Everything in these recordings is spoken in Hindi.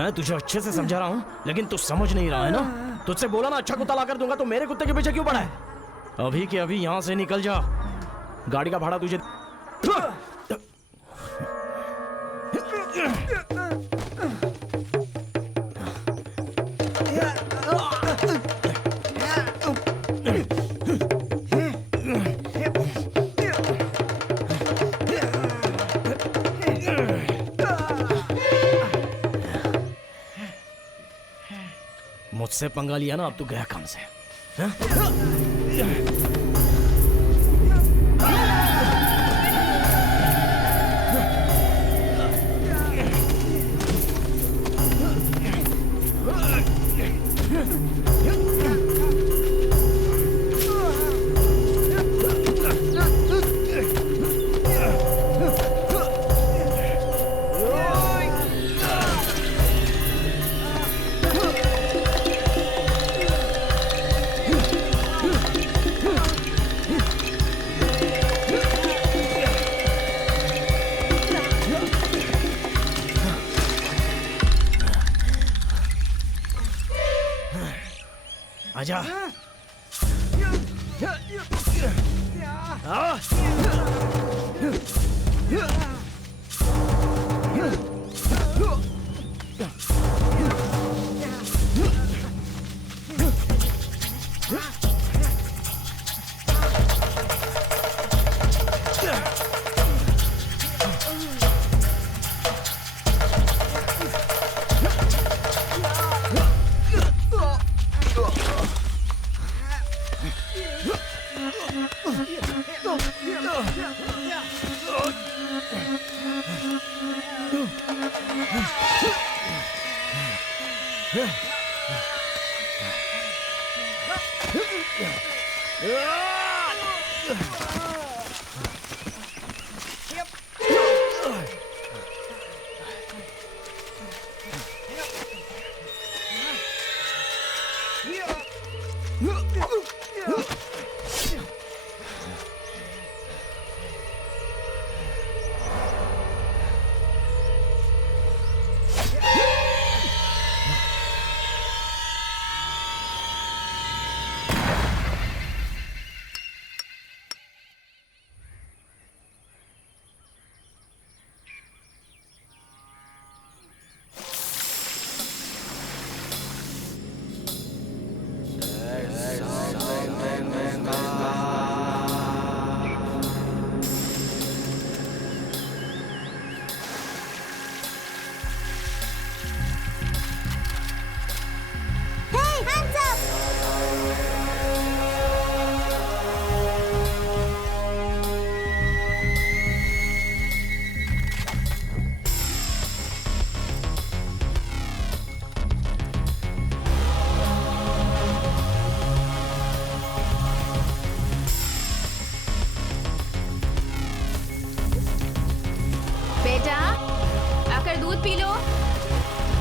मैं तुझे अच्छे से समझा रहा हूँ, लेकिन तू समझ नहीं रहा है ना। तुझसे बोला ना अच्छा कुत्ता ला कर दूंगा, तो मेरे कुत्ते के पीछे क्यों पड़ा है? अभी के अभी यहाँ से निकल जा। गाड़ी का भाड़ा तुझे। मुझसे पंगा लिया ना, अब तू गया काम से। आजा।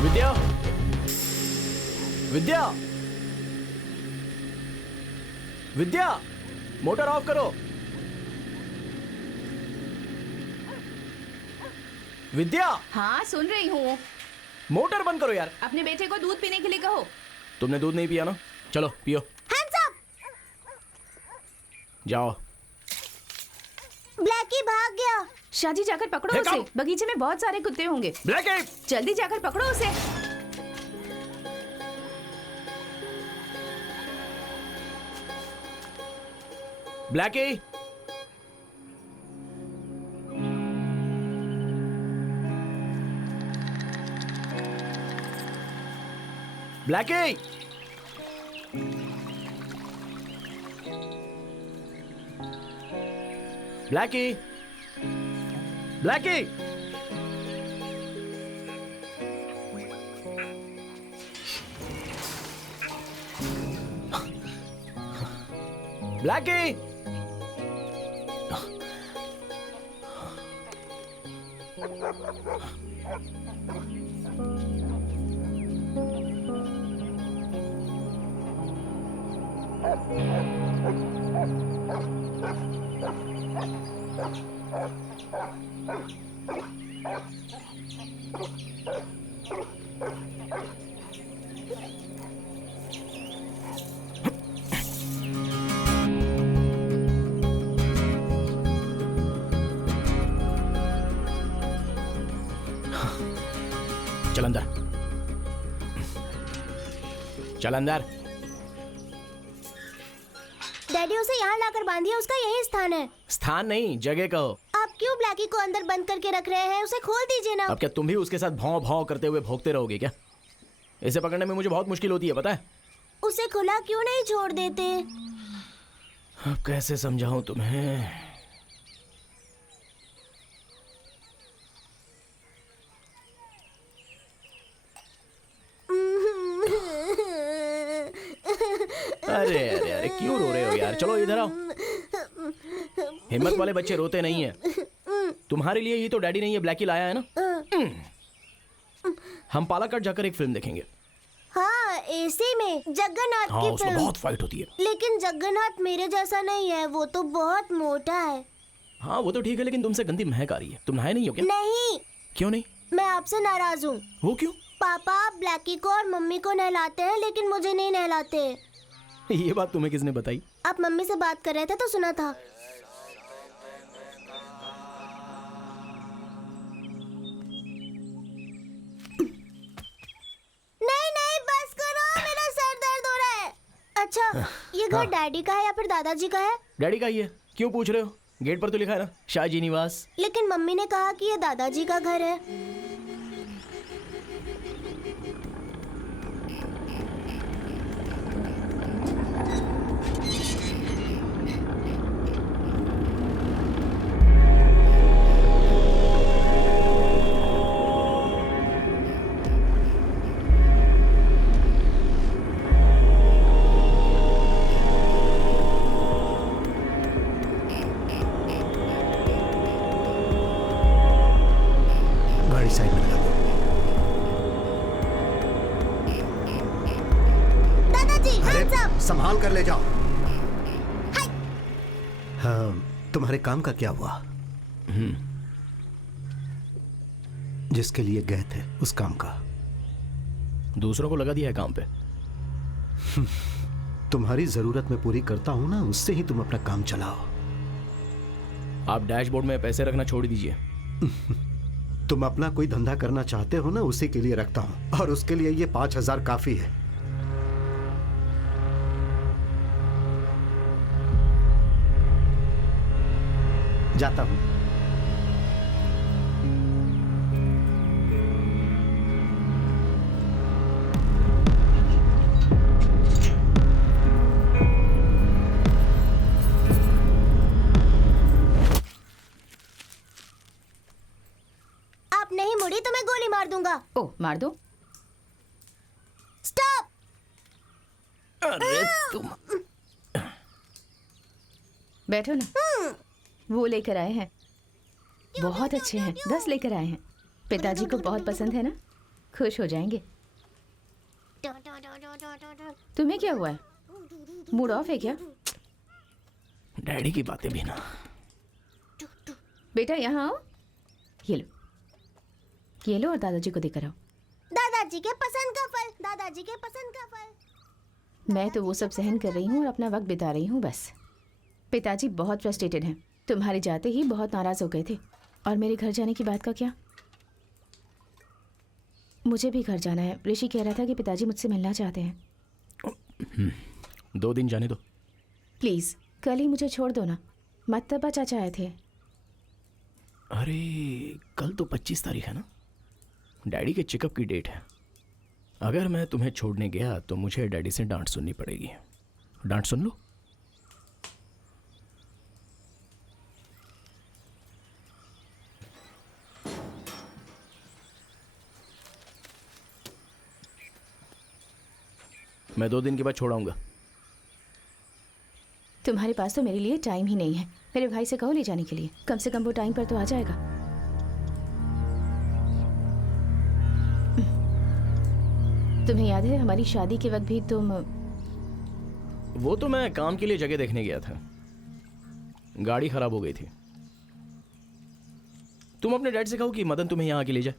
विद्या, विद्या, विद्या, मोटर ऑफ करो। विद्या। हाँ सुन रही हूँ। मोटर बंद करो यार। अपने बेटे को दूध पीने के लिए कहो। तुमने दूध नहीं पिया ना, चलो पियो। Hands up! जाओ। ब्लैकी भाग गया। शादी जाकर पकड़ो उसे, बगीचे में बहुत सारे कुत्ते होंगे। ब्लैकी! जल्दी जाकर पकड़ो उसे। Blackie! Blackie! Blackie! Blackie! Blackie! चल अंदर, चल अंदर। डैडी उसे यहाँ लाकर बांधिए, उसका यही स्थान है। स्थान नहीं, जगह कहो। आप क्यों ब्लैकी को अंदर बंद करके रख रहे हैं? उसे खोल दीजिए ना। अब क्या तुम भी उसके साथ भौं भौं करते हुए भौंकते रहोगे क्या? इसे पकड़ने में मुझे बहुत मुश्किल होती है, पता है? उसे खुला क्यों नहीं छोड़ देते? अब कैसे समझाऊं तुम्हें? अरे अरे अरे, क्यों रो रहे हो यार? चलो इधर आओ। हिम्मत वाले बच्चे रोते नहीं है। तुम्हारे लिए ही तो डैडी ने ये ब्लैकी लाया है ना। हम पालाकट जाकर एक फिल्म देखेंगे। हाँ, एसी में जगन्नाथ हाँ, की उसमें फिल्म। बहुत फाइट होती है। लेकिन जगन्नाथ मेरे जैसा नहीं है, वो तो बहुत मोटा है। हाँ वो तो ठीक है, लेकिन तुमसे गंदी महक आ रही है। तुम नहाए नहीं हो क्या? नहीं, क्यों नहीं? मैं आपसे नाराज हूँ। वो क्यों? पापा आप ब्लैकी को और मम्मी को नहलाते हैं, लेकिन मुझे नहीं नहलाते। ये बात तुम्हें किसने बताई? आप मम्मी से बात कर रहे थे तो सुना था। नहीं नहीं, बस करो, मेरा सर दर्द हो रहा है। अच्छा, ये घर डैडी का है या फिर दादाजी का है? डैडी का ही है। क्यों पूछ रहे हो? गेट पर तो लिखा है ना, शाहजी निवास। लेकिन मम्मी ने कहा कि ये दादाजी का घर है। गाड़ी साइड में लगा दो। दादाजी, अरे hands up! संभाल कर ले जाओ। हाँ, तुम्हारे काम का क्या हुआ? जिसके लिए गए थे उस काम का? दूसरों को लगा दिया है काम पे। तुम्हारी जरूरत मैं पूरी करता हूं ना, उससे ही तुम अपना काम चलाओ। आप डैशबोर्ड में पैसे रखना छोड़ दीजिए। तुम अपना कोई धंधा करना चाहते हो ना, उसी के लिए रखता हूं, और उसके लिए ये 5,000 काफी है। जाता हूं। आप नहीं मुड़ी तो मैं गोली मार दूंगा। ओ, मार दो। स्टॉप! अरे तुम बैठो ना। वो लेकर आए हैं, बहुत अच्छे हैं। 10 लेकर आए हैं। पिताजी को बहुत पसंद है ना, खुश हो जाएंगे। तुम्हें क्या हुआ है? मूड ऑफ है क्या? डैडी की बातें भी ना। बेटा यहाँ आओ। ये लो, ये लो और दादाजी को देकर आओ। दादाजी के पसंद का फल, दादाजी के पसंद का फल। मैं तो वो सब सहन कर रही हूँ और अपना वक्त बिता रही हूँ बस। पिताजी बहुत फ्रस्ट्रेटेड हैं। तुम्हारे जाते ही बहुत नाराज हो गए थे। और मेरे घर जाने की बात का क्या? मुझे भी घर जाना है। ऋषि कह रहा था कि पिताजी मुझसे मिलना चाहते हैं। 2 दिन जाने दो। प्लीज़ कल ही मुझे छोड़ दो ना। मत्तबा चाचा आए थे। अरे कल तो 25 तारीख है ना, डैडी के चेकअप की डेट है। अगर मैं तुम्हें छोड़ने गया तो मुझे डैडी से डांट सुननी पड़ेगी। डांट सुन लो। मैं 2 दिन के बाद छोड़ आऊंगा। तुम्हारे पास तो मेरे लिए टाइम ही नहीं है। मेरे भाई से कहो ले जाने के लिए। कम से कम वो टाइम पर तो आ जाएगा। तुम्हें याद है हमारी शादी के वक्त भी तुम... वो तो मैं काम के लिए जगह देखने गया था, गाड़ी खराब हो गई थी। तुम अपने डैड से कहो कि मदन तुम्हें यहाँ आके ले जाए।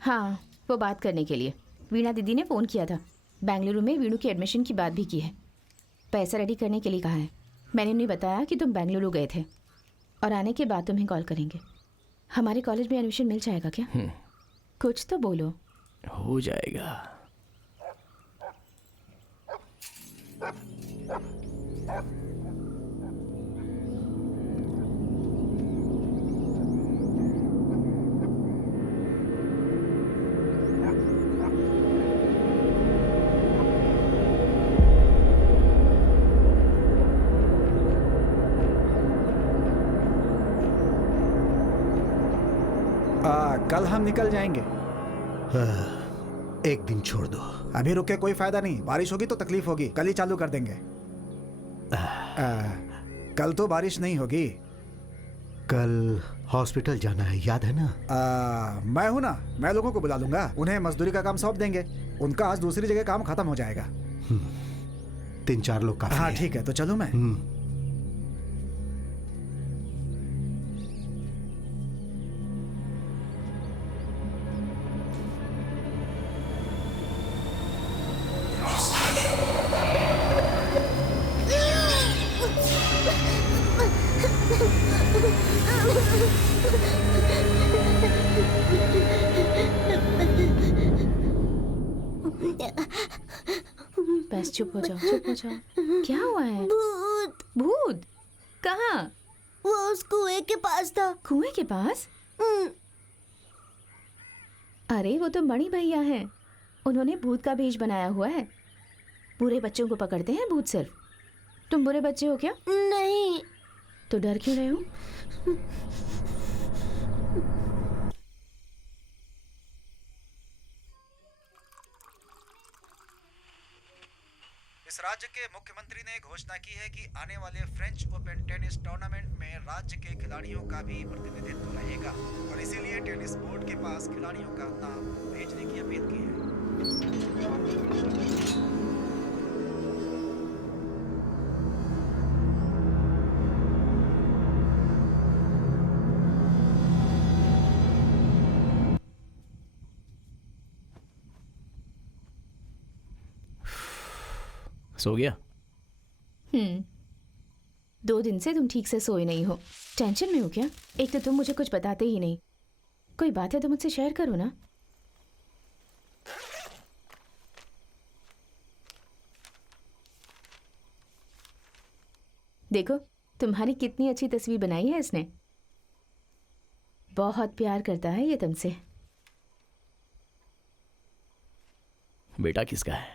हाँ, वो बात करने के लिए। वीणा दीदी ने फ़ोन किया था। बेंगलुरु में वीणु की एडमिशन की बात भी की है। पैसा रेडी करने के लिए कहा है। मैंने उन्हें बताया कि तुम बेंगलुरु गए थे और आने के बाद तुम्हें कॉल करेंगे। हमारे कॉलेज में एडमिशन मिल जाएगा क्या? कुछ तो बोलो। हो जाएगा। कल हम निकल जाएंगे। एक दिन छोड़ दो। अभी रुके कोई फायदा नहीं, बारिश होगी तो तकलीफ होगी। कल ही चालू कर देंगे। कल तो बारिश नहीं होगी। कल हॉस्पिटल जाना है, याद है ना? मैं हूं ना, मैं लोगों को बुला लूंगा, उन्हें मजदूरी का काम सौंप देंगे। उनका आज दूसरी जगह काम खत्म हो जाएगा। 3-4 लोग काफी हाँ है। ठीक है, तो चलूं मैं? बस चुप हो जाओ, चुप हो जाओ। क्या हुआ है? भूत। भूत? कहाँ? वो उस कुएं के पास था। कुएं के पास? अरे वो तो बड़ी भैया हैं, उन्होंने भूत का भेष बनाया हुआ है। बुरे बच्चों को पकड़ते हैं भूत सिर्फ। तुम बुरे बच्चे हो क्या? नहीं। तो डर क्यों रहे हो? इस राज्य के मुख्यमंत्री ने घोषणा की है कि आने वाले फ्रेंच ओपन टेनिस टूर्नामेंट में राज्य के खिलाड़ियों का भी प्रतिनिधित्व रहेगा और इसीलिए टेनिस बोर्ड के पास खिलाड़ियों का नाम भेजने की अपील की है। सो गया? 2 दिन से तुम ठीक से सोए नहीं हो। टेंशन में हो क्या? एक तो तुम मुझे कुछ बताते ही नहीं। कोई बात है तो मुझसे शेयर करो ना। देखो तुम्हारी कितनी अच्छी तस्वीर बनाई है इसने। बहुत प्यार करता है ये तुमसे। बेटा किसका है?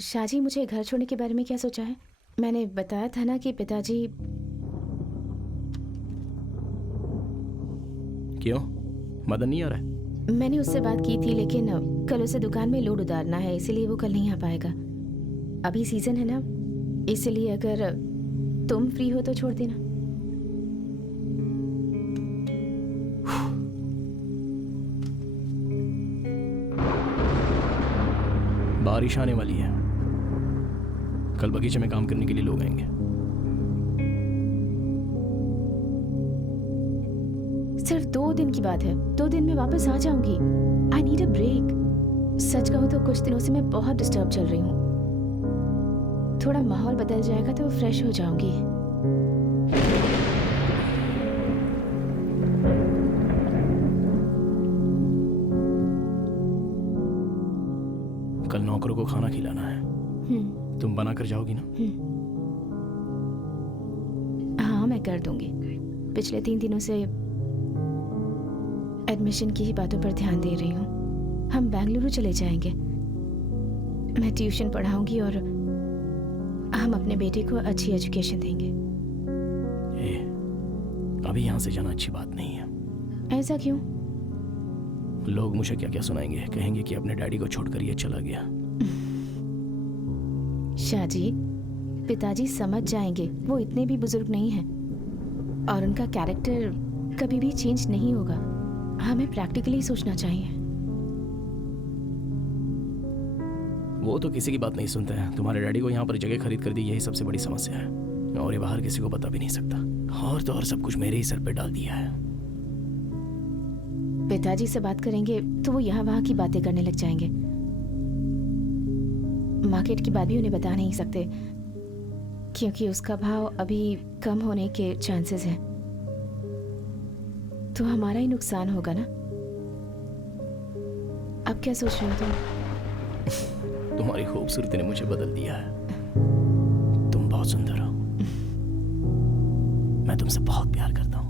शाहजी, मुझे घर छोड़ने के बारे में क्या सोचा है? मैंने बताया था ना कि पिताजी। क्यों, मदन नहीं आ रहा है? मैंने उससे बात की थी लेकिन कल उसे दुकान में लोड उतारना है, इसीलिए वो कल नहीं आ पाएगा। अभी सीजन है ना, इसलिए अगर तुम फ्री हो तो छोड़ देना। बारिश आने वाली है, कल बगीचे में काम करने के लिए लोग आएंगे। सिर्फ 2 दिन की बात है, 2 दिन में वापस आ जाऊंगी। I need a break. सच कहूँ तो कुछ दिनों से मैं बहुत डिस्टर्ब चल रही हूँ। थोड़ा माहौल बदल जाएगा तो फ्रेश हो जाऊंगी। कल नौकरों को खाना खिलाना है, तुम बना कर जाओगी ना? हाँ मैं कर दूंगी। पिछले 3 दिनों से एडमिशन की ही बातों पर ध्यान दे रही हूँ। हम बेंगलुरु चले जाएंगे। मैं ट्यूशन पढ़ाऊंगी और हम अपने बेटे को अच्छी एजुकेशन देंगे। अभी यहाँ से जाना अच्छी बात नहीं है। ऐसा क्यों? लोग मुझे क्या क्या सुनाएंगे, कहेंगे कि अपने डैडी को छोड़कर ये चला गया। शाहजी, पिताजी समझ जाएंगे, वो इतने भी बुजुर्ग नहीं हैं और उनका कैरेक्टर कभी भी चेंज नहीं होगा। हमें प्रैक्टिकली सोचना चाहिए। वो तो किसी की बात नहीं सुनते हैं। तुम्हारे डैडी को यहाँ पर जगह खरीद कर दी, यही सबसे बड़ी समस्या है, और ये बाहर किसी को बता भी नहीं सकता। और तो और सब कुछ मेरे ही सर पे डाल दिया है। पिताजी से बात करेंगे तो वो यहाँ वहाँ की बातें करने लग जाएंगे। मार्केट की बात भी उन्हें बता नहीं सकते क्योंकि उसका भाव अभी कम होने के चांसेस हैं। तो हमारा ही नुकसान होगा ना। अब क्या सोच रहे हो तुम? तुम्हारी खूबसूरती ने मुझे बदल दिया है। तुम बहुत सुंदर हो। मैं तुमसे बहुत प्यार करता हूँ।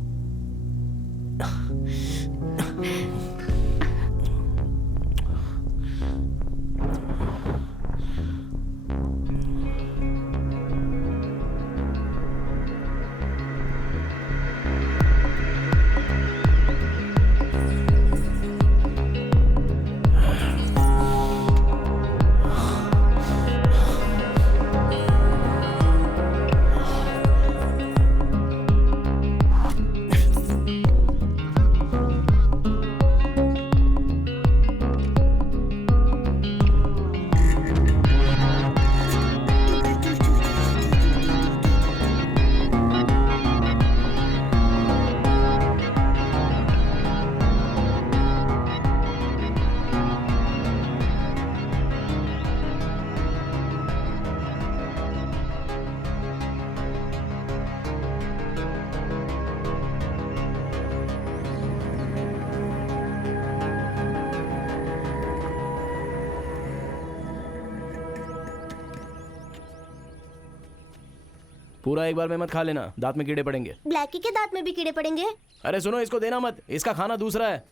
पूरा एक बार में मत खा लेना, दांत में कीड़े पड़ेंगे। ब्लैकी के दांत में भी कीड़े पड़ेंगे। अरे सुनो, इसको देना मत, इसका खाना दूसरा है।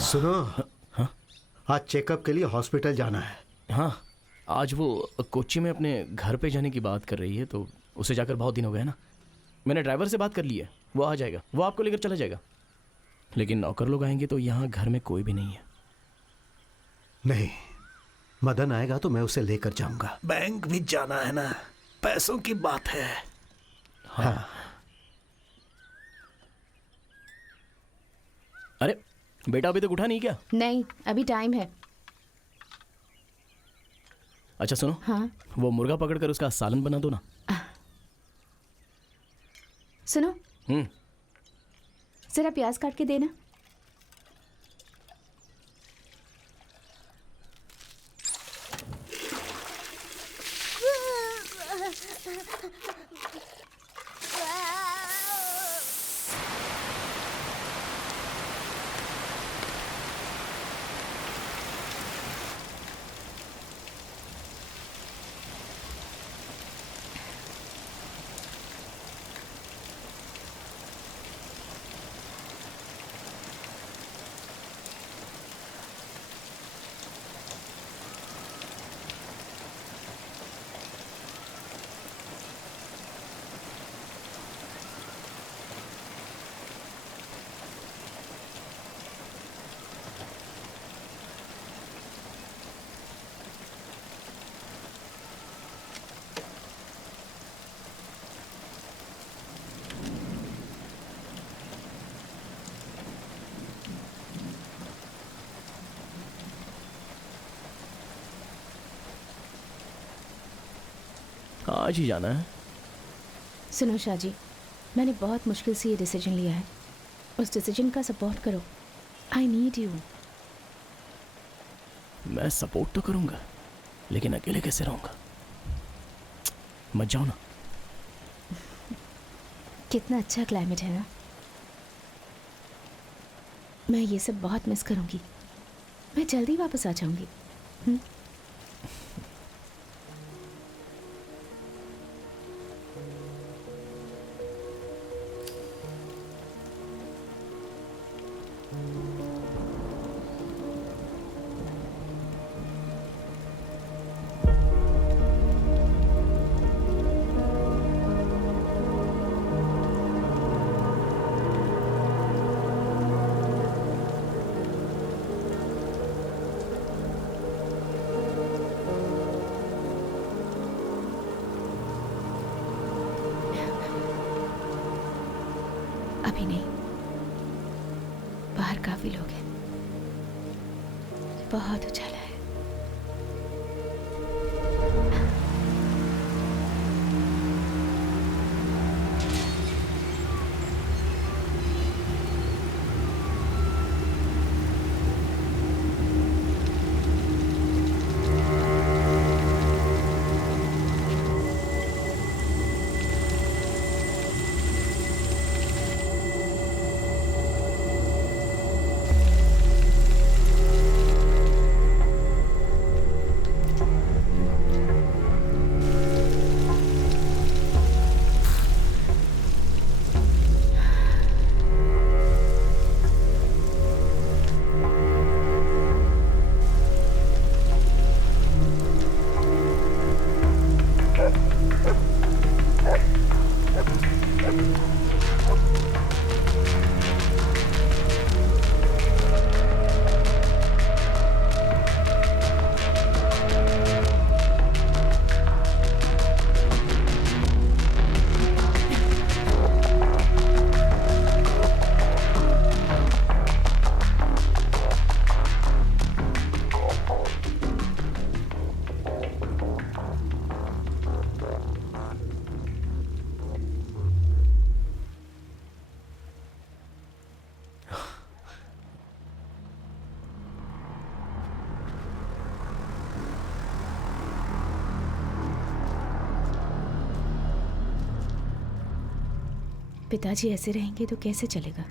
सुनो, आज चेकअप के लिए हॉस्पिटल जाना है। हाँ, आज वो कोच्चि में अपने घर पे जाने की बात कर रही है, तो उसे जाकर बहुत दिन हो गए ना। मैंने ड्राइवर से बात कर ली है, वो आ जाएगा, वो आपको लेकर चला जाएगा। लेकिन नौकर लोग आएंगे तो यहाँ घर में कोई भी नहीं है। नहीं, मदन आएगा तो मैं उसे लेकर जाऊंगा। बैंक भी जाना है ना, पैसों की बात है। हाँ। अरे बेटा अभी तक उठा नहीं क्या? नहीं, अभी टाइम है। अच्छा सुनो, हाँ वो मुर्गा पकड़कर उसका सालन बना दो ना। सुनो, हम्म। जरा प्याज काट के देना। आज ही जाना है। सुनो शाहजी, मैंने बहुत मुश्किल से ये डिसीजन लिया है। उस डिसीजन का सपोर्ट करो। I need you. मैं सपोर्ट तो करूंगा, लेकिन अकेले कैसे रहूंगा? मत जाओ ना। कितना अच्छा क्लाइमेट है ना। मैं ये सब बहुत मिस करूंगी। मैं जल्दी वापस आ जाऊंगी। अभी नहीं, बाहर काफी लोग हैं। बहुत उजाला है। पिताजी ऐसे रहेंगे तो कैसे चलेगा?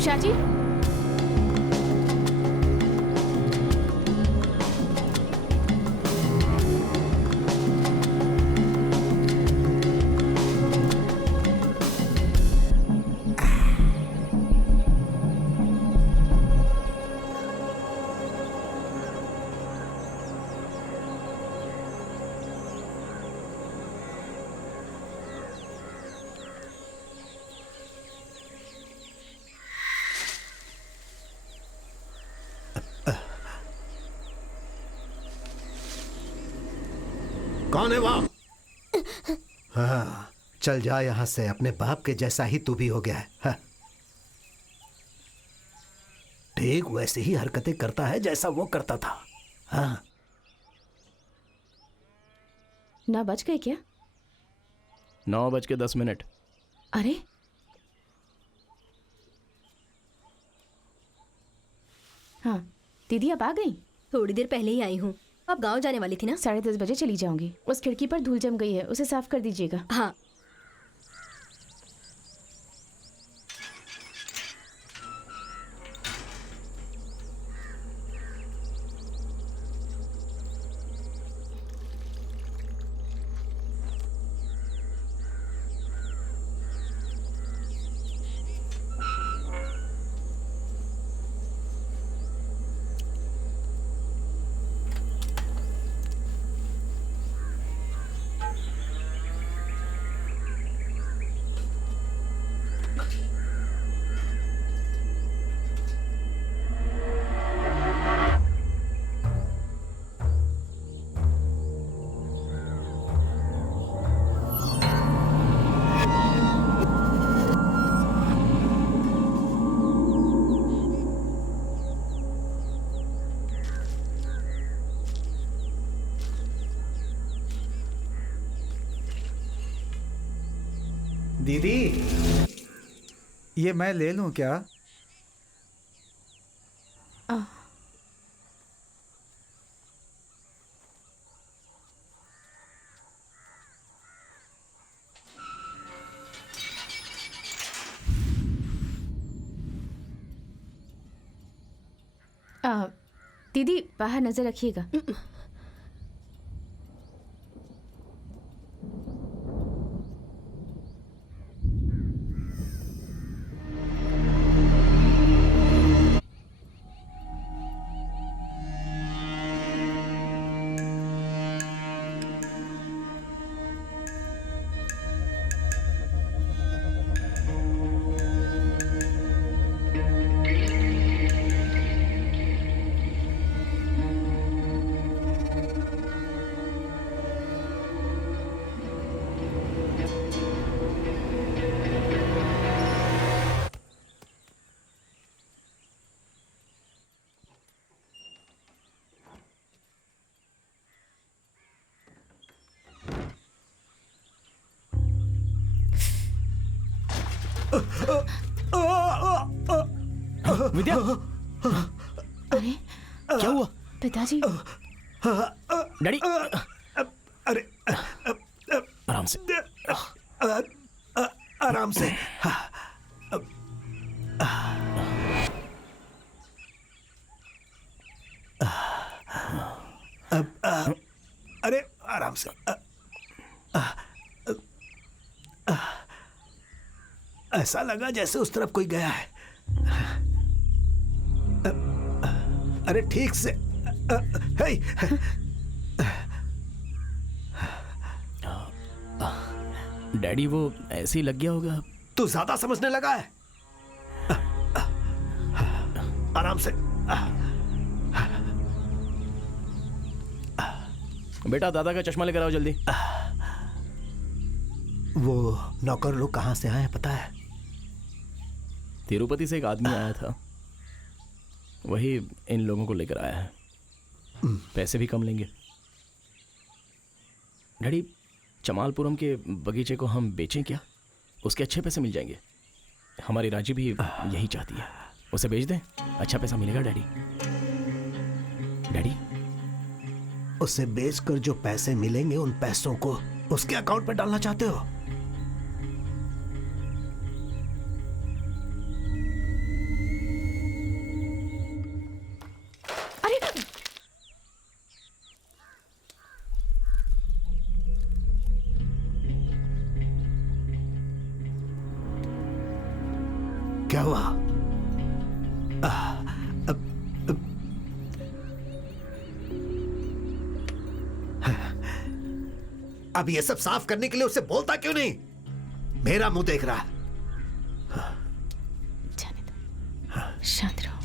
शाजी, कौन है वहां? हाँ, चल जा यहां से। अपने बाप के जैसा ही तू भी हो गया है। हाँ। ठीक वैसे ही हरकतें करता है जैसा वो करता था। हाँ। 9 बज गए क्या? 9:10। अरे, हाँ दीदी अब आ गई? थोड़ी देर पहले ही आई हूँ। अब गांव जाने वाली थी ना? 10:30 बजे चली जाऊंगी। उस खिड़की पर धूल जम गई है, उसे साफ कर दीजिएगा। हाँ। दीदी, ये मैं ले लूं क्या? दीदी बाहर नजर रखिएगा। विद्या, अरे क्या हुआ? पिताजी, डैडी, अरे आराम से। आराम से। अरे आराम से। ऐसा लगा जैसे उस तरफ कोई गया है। अरे ठीक से हे, डैडी वो ऐसे ही लग गया होगा। तू ज्यादा समझने लगा है। आराम से। बेटा दादा का चश्मा लेकर आओ जल्दी। वो नौकर लोग कहाँ से आए हैं पता है? तिरुपति से एक आदमी आया था, वही इन लोगों को लेकर आया है। पैसे भी कम लेंगे। डैडी चमालपुरम के बगीचे को हम बेचें क्या? उसके अच्छे पैसे मिल जाएंगे। हमारी राजी भी यही चाहती है, उसे बेच दें, अच्छा पैसा मिलेगा। डैडी डैडी उसे बेचकर जो पैसे मिलेंगे उन पैसों को उसके अकाउंट पे डालना चाहते हो? अरे क्या हुआ? अब ये सब साफ करने के लिए उसे बोलता क्यों नहीं? मेरा मुंह देख रहा है। जाने दो, शांत रहो।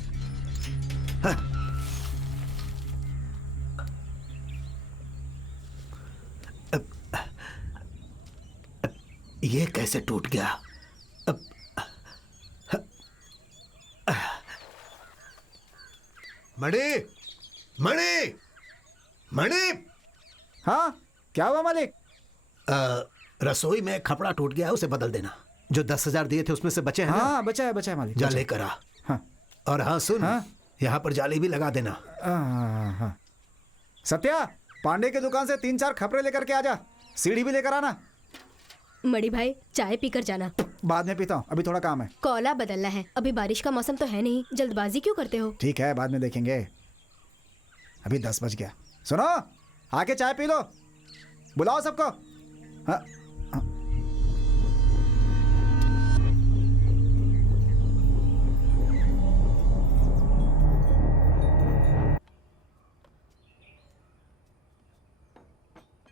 ये कैसे टूट गया? मणि, मणि, मणि। हाँ क्या हुआ मालिक? रसोई में कपड़ा टूट गया है, उसे बदल देना। जो 10,000 दिए थे उसमें से बचे हैं ना? हाँ बचा है मालिक। जा बचा है। लेकर आ। हाँ और हाँ सुन, हाँ? यहाँ पर जाली भी लगा देना। हाँ। सत्या पांडे की दुकान से 3-4 खपरे लेकर के आजा। सीढ़ी भी लेकर आना। मणि भाई चाय पीकर जाना। बाद में पीता हूँ, अभी थोड़ा काम है। कोला बदलना है, अभी बारिश का मौसम तो है नहीं, जल्दबाजी क्यों करते हो? ठीक है बाद में देखेंगे, अभी 10 बज गया। सुनो आके चाय पी लो, बुलाओ सबको। हाँ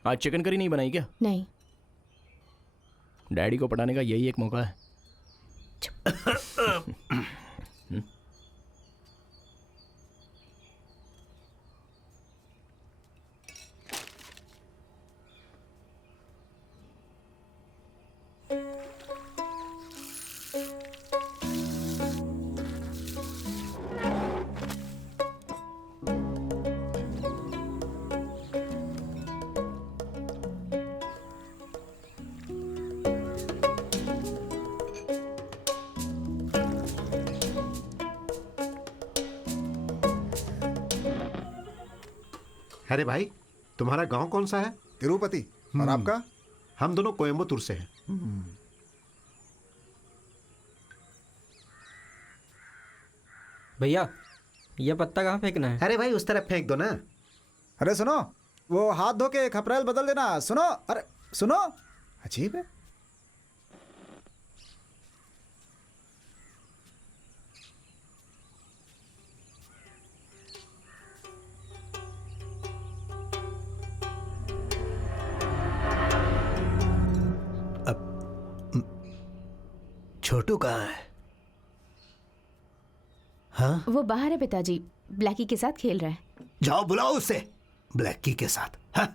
आज चिकन करी नहीं बनाई क्या? नहीं। डैडी को पटाने का यही एक मौका है। अरे भाई तुम्हारा गांव कौन सा है? तिरुपति। और आपका? हम दोनों कोयम्बतूर से हैं। भैया ये पत्ता कहाँ फेंकना है? अरे भाई उस तरफ फेंक दो ना। अरे सुनो, वो हाथ धो के खपरेल बदल देना। सुनो, अरे सुनो, अजीब है। छोटू कहाँ है? हाँ वो बाहर है पिताजी, ब्लैकी के साथ खेल रहा है। जाओ बुलाओ उसे, ब्लैकी के साथ। हाँ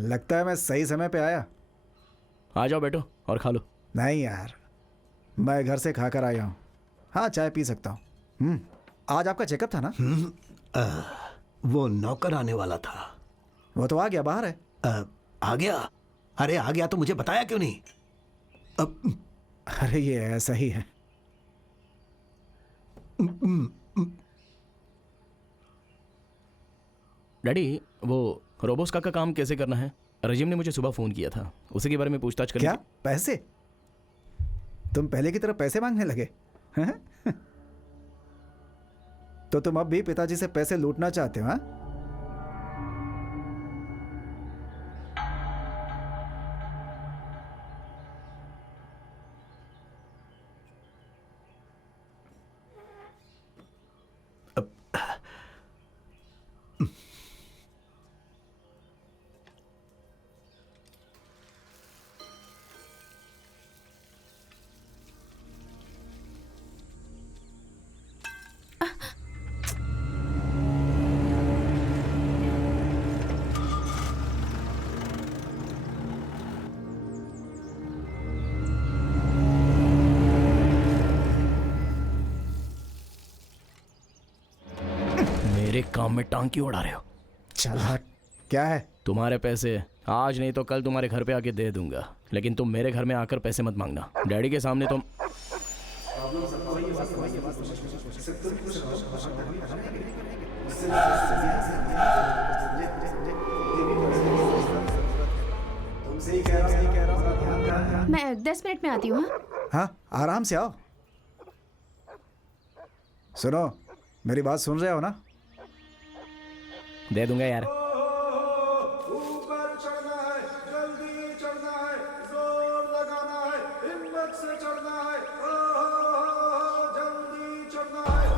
लगता है मैं सही समय पे आया। आ जाओ बैठो और खा लो। नहीं यार, मैं घर से खाकर आया हूँ। हाँ, चाय पी सकता हूँ। आज आपका चेकअप था ना? वो नौकर आने वाला था। वो तो आ गया, बाहर है। आ गया? अरे आ गया तो मुझे बताया क्यों नहीं? अरे ये ऐसा ही है। डैडी, वो रोबोस्का का काम कैसे करना है? रजीम ने मुझे सुबह फ़ोन किया था, उसी के बारे में पूछताछ करनी क्या पैसे? तुम पहले की तरह पैसे मांगने लगे हैं? तो तुम अब भी पिताजी से पैसे लूटना चाहते हो? हाँ, मेरे काम में टांग क्यों अड़ा रहे हो? चल हट। क्या है? तुम्हारे पैसे आज नहीं तो कल तुम्हारे घर पे आके दे दूंगा, लेकिन तुम मेरे घर में आकर पैसे मत मांगना। डैडी के सामने तुम मैं 10 मिनट में आती हूँ। हाँ? हाँ, आराम से आओ। सुनो, मेरी बात सुन रहे हो ना? दे दूंगा यार। ऊपर चढ़ना है, जल्दी चढ़ना है, जोर लगाना है, हिम्मत से चढ़ना है, जल्दी चढ़ना है।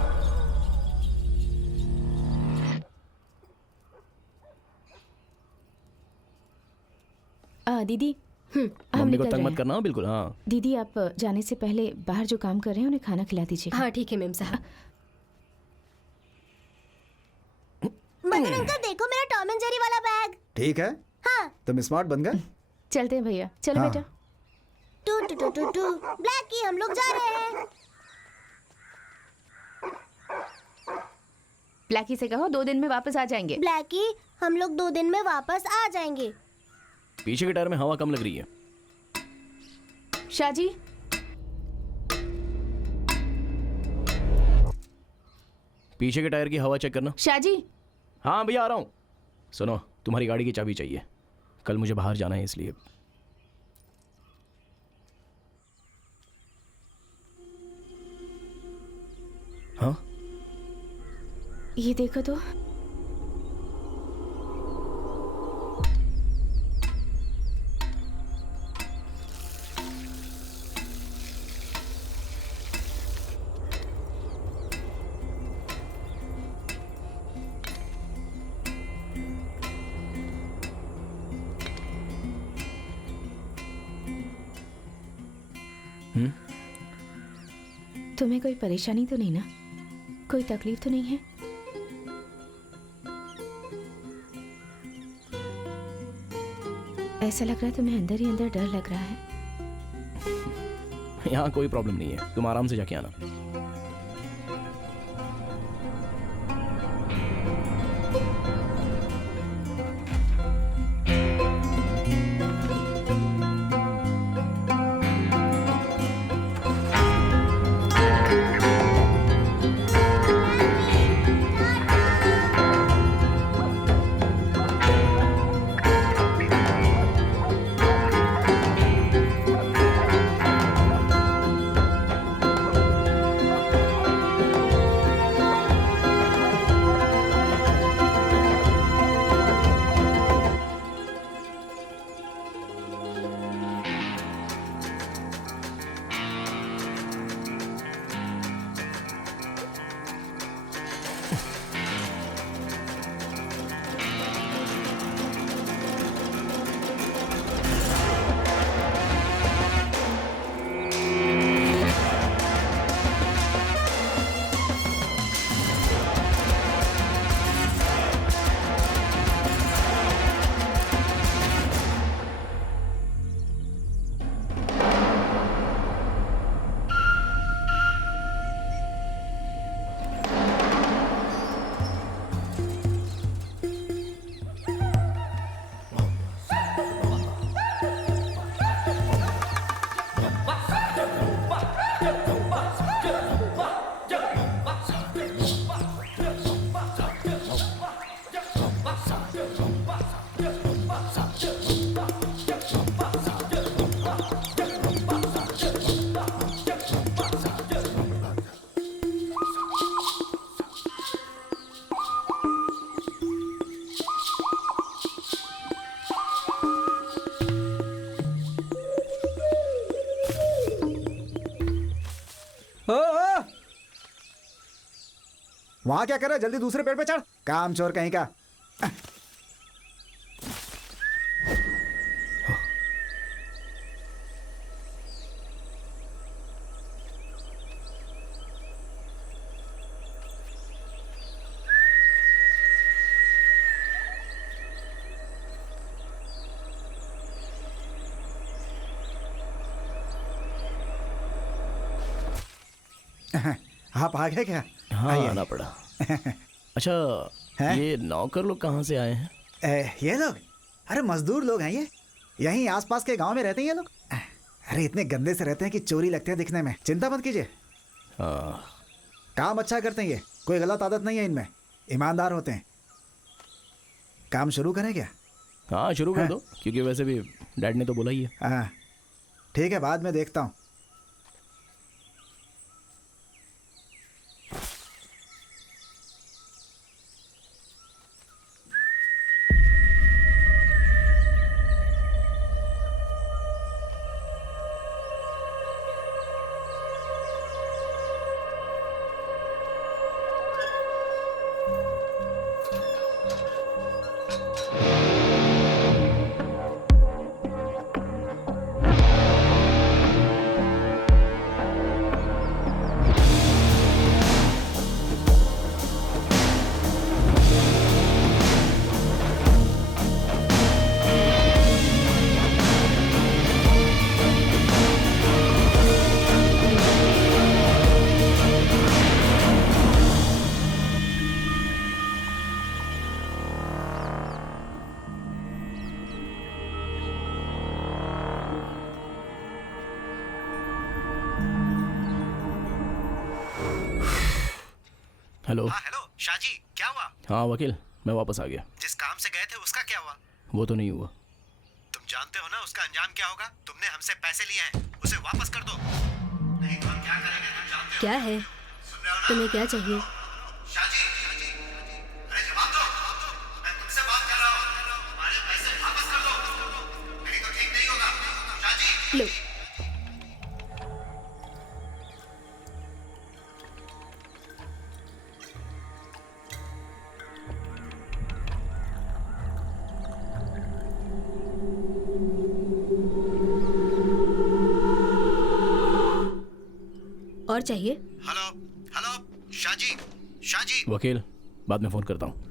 दीदी, हम मम्मी को निकल तंग रहे मत हैं। करना। बिल्कुल हाँ। दीदी, आप जाने से पहले बाहर जो काम कर रहे हैं उन्हें खाना खिला दीजिए। हाँ ठीक है मेम साहब। मदन अंकल देखो मेरा टॉम एंड जेरी वाला बैग। ठीक है, हाँ। तुम स्मार्ट बन गए। चलते हैं भैया, चलो हाँ। बेटा। टू टू टू टू टू ब्लैकी, हम लोग जा रहे हैं। ब्लैकी से कहो 2 दिन में वापस आ जाएंगे। ब्लैकी, हम लोग 2 दिन में वापस आ जाएंगे। पीछे के टायर में हवा कम लग रही है। शाहजी, पीछे के टायर की हवा चेक करना। शाहजी। हाँ भैया आ रहा हूँ। सुनो, तुम्हारी गाड़ी की चाबी चाहिए, कल मुझे बाहर जाना है इसलिए। हाँ, ये देखो तो। तुम्हें कोई परेशानी तो नहीं ना? कोई तकलीफ तो नहीं है? ऐसा लग रहा है तुम्हें अंदर ही अंदर डर लग रहा है। यहाँ कोई प्रॉब्लम नहीं है, तुम आराम से जाके आना। वहां क्या कर रहा है? जल्दी दूसरे पेड़ पे चढ़, काम चोर कहीं का। आप आ गए क्या? हाँ आइए। आना पड़ा। अच्छा हैं? ये नौकर लोग कहाँ से आए हैं? ये लोग, अरे मजदूर लोग हैं ये, यहीं आसपास के गांव में रहते हैं ये लोग। अरे इतने गंदे से रहते हैं कि चोरी लगते हैं दिखने में। चिंता मत कीजिए, हाँ काम अच्छा करते हैं ये, कोई गलत आदत नहीं है इनमें, ईमानदार होते हैं। काम शुरू करें क्या? हाँ शुरू कर दो, क्योंकि वैसे भी डैड ने तो बोला ही है। हाँ ठीक है, बाद में देखता हूँ। हेलो। हाँ हेलो शाहजी, क्या हुआ? हाँ वकील, मैं वापस आ गया। जिस काम से गए थे उसका क्या हुआ? वो तो नहीं हुआ। तुम जानते हो ना उसका अंजाम क्या होगा? तुमने हमसे पैसे लिए हैं, उसे वापस कर दो, नहीं तो हम क्या करेंगे तुम जानते हो। क्या है? सुन रहे हो ना? तुम्हें क्या चाहिए? शाहजी, अरे जवाब दो, मैं तुमसे बात कर रहा हूँ। हमारे पैसे वापस कर दो, नहीं तो ठीक नहीं होगा। शाहजी लो, और चाहिए? हेलो हेलो शाहजी, शाहजी वकील, बाद में फ़ोन करता हूँ।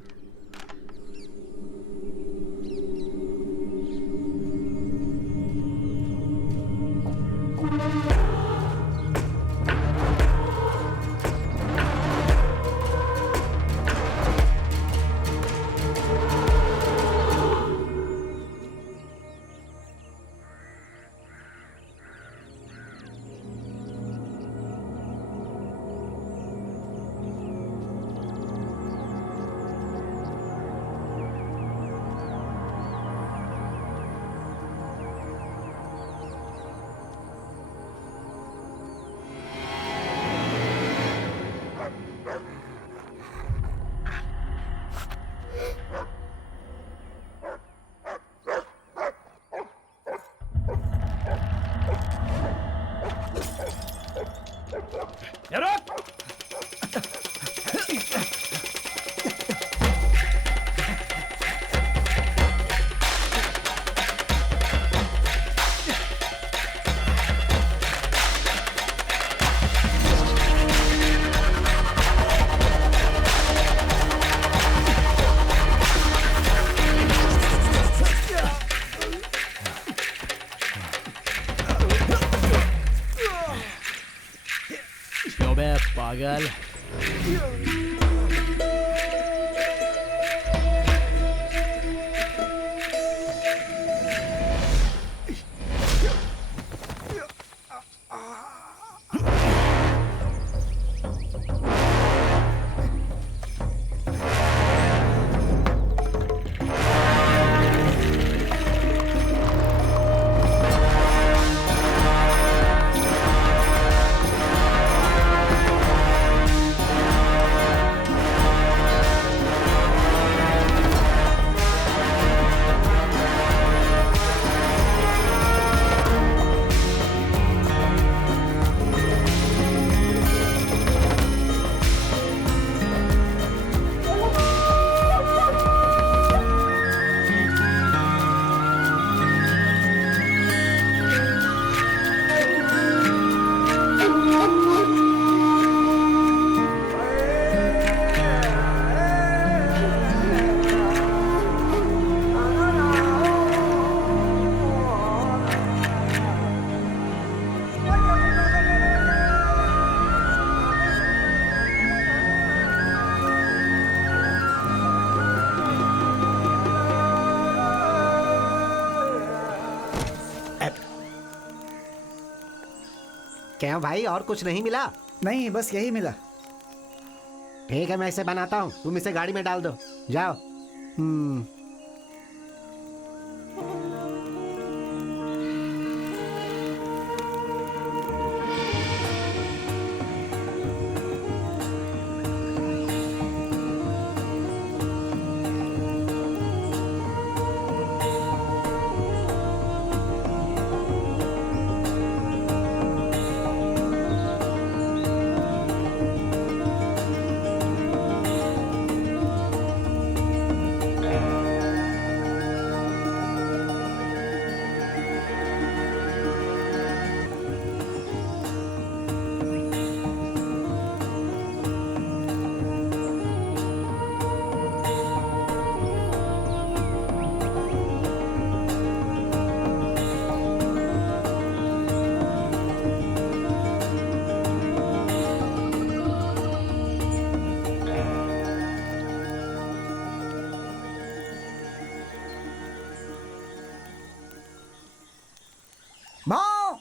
क्यों बे पागल? क्या भाई और कुछ नहीं मिला? नहीं, बस यही मिला। ठीक है, मैं इसे बनाता हूँ, तुम इसे गाड़ी में डाल दो, जाओ। माँ,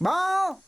माँ,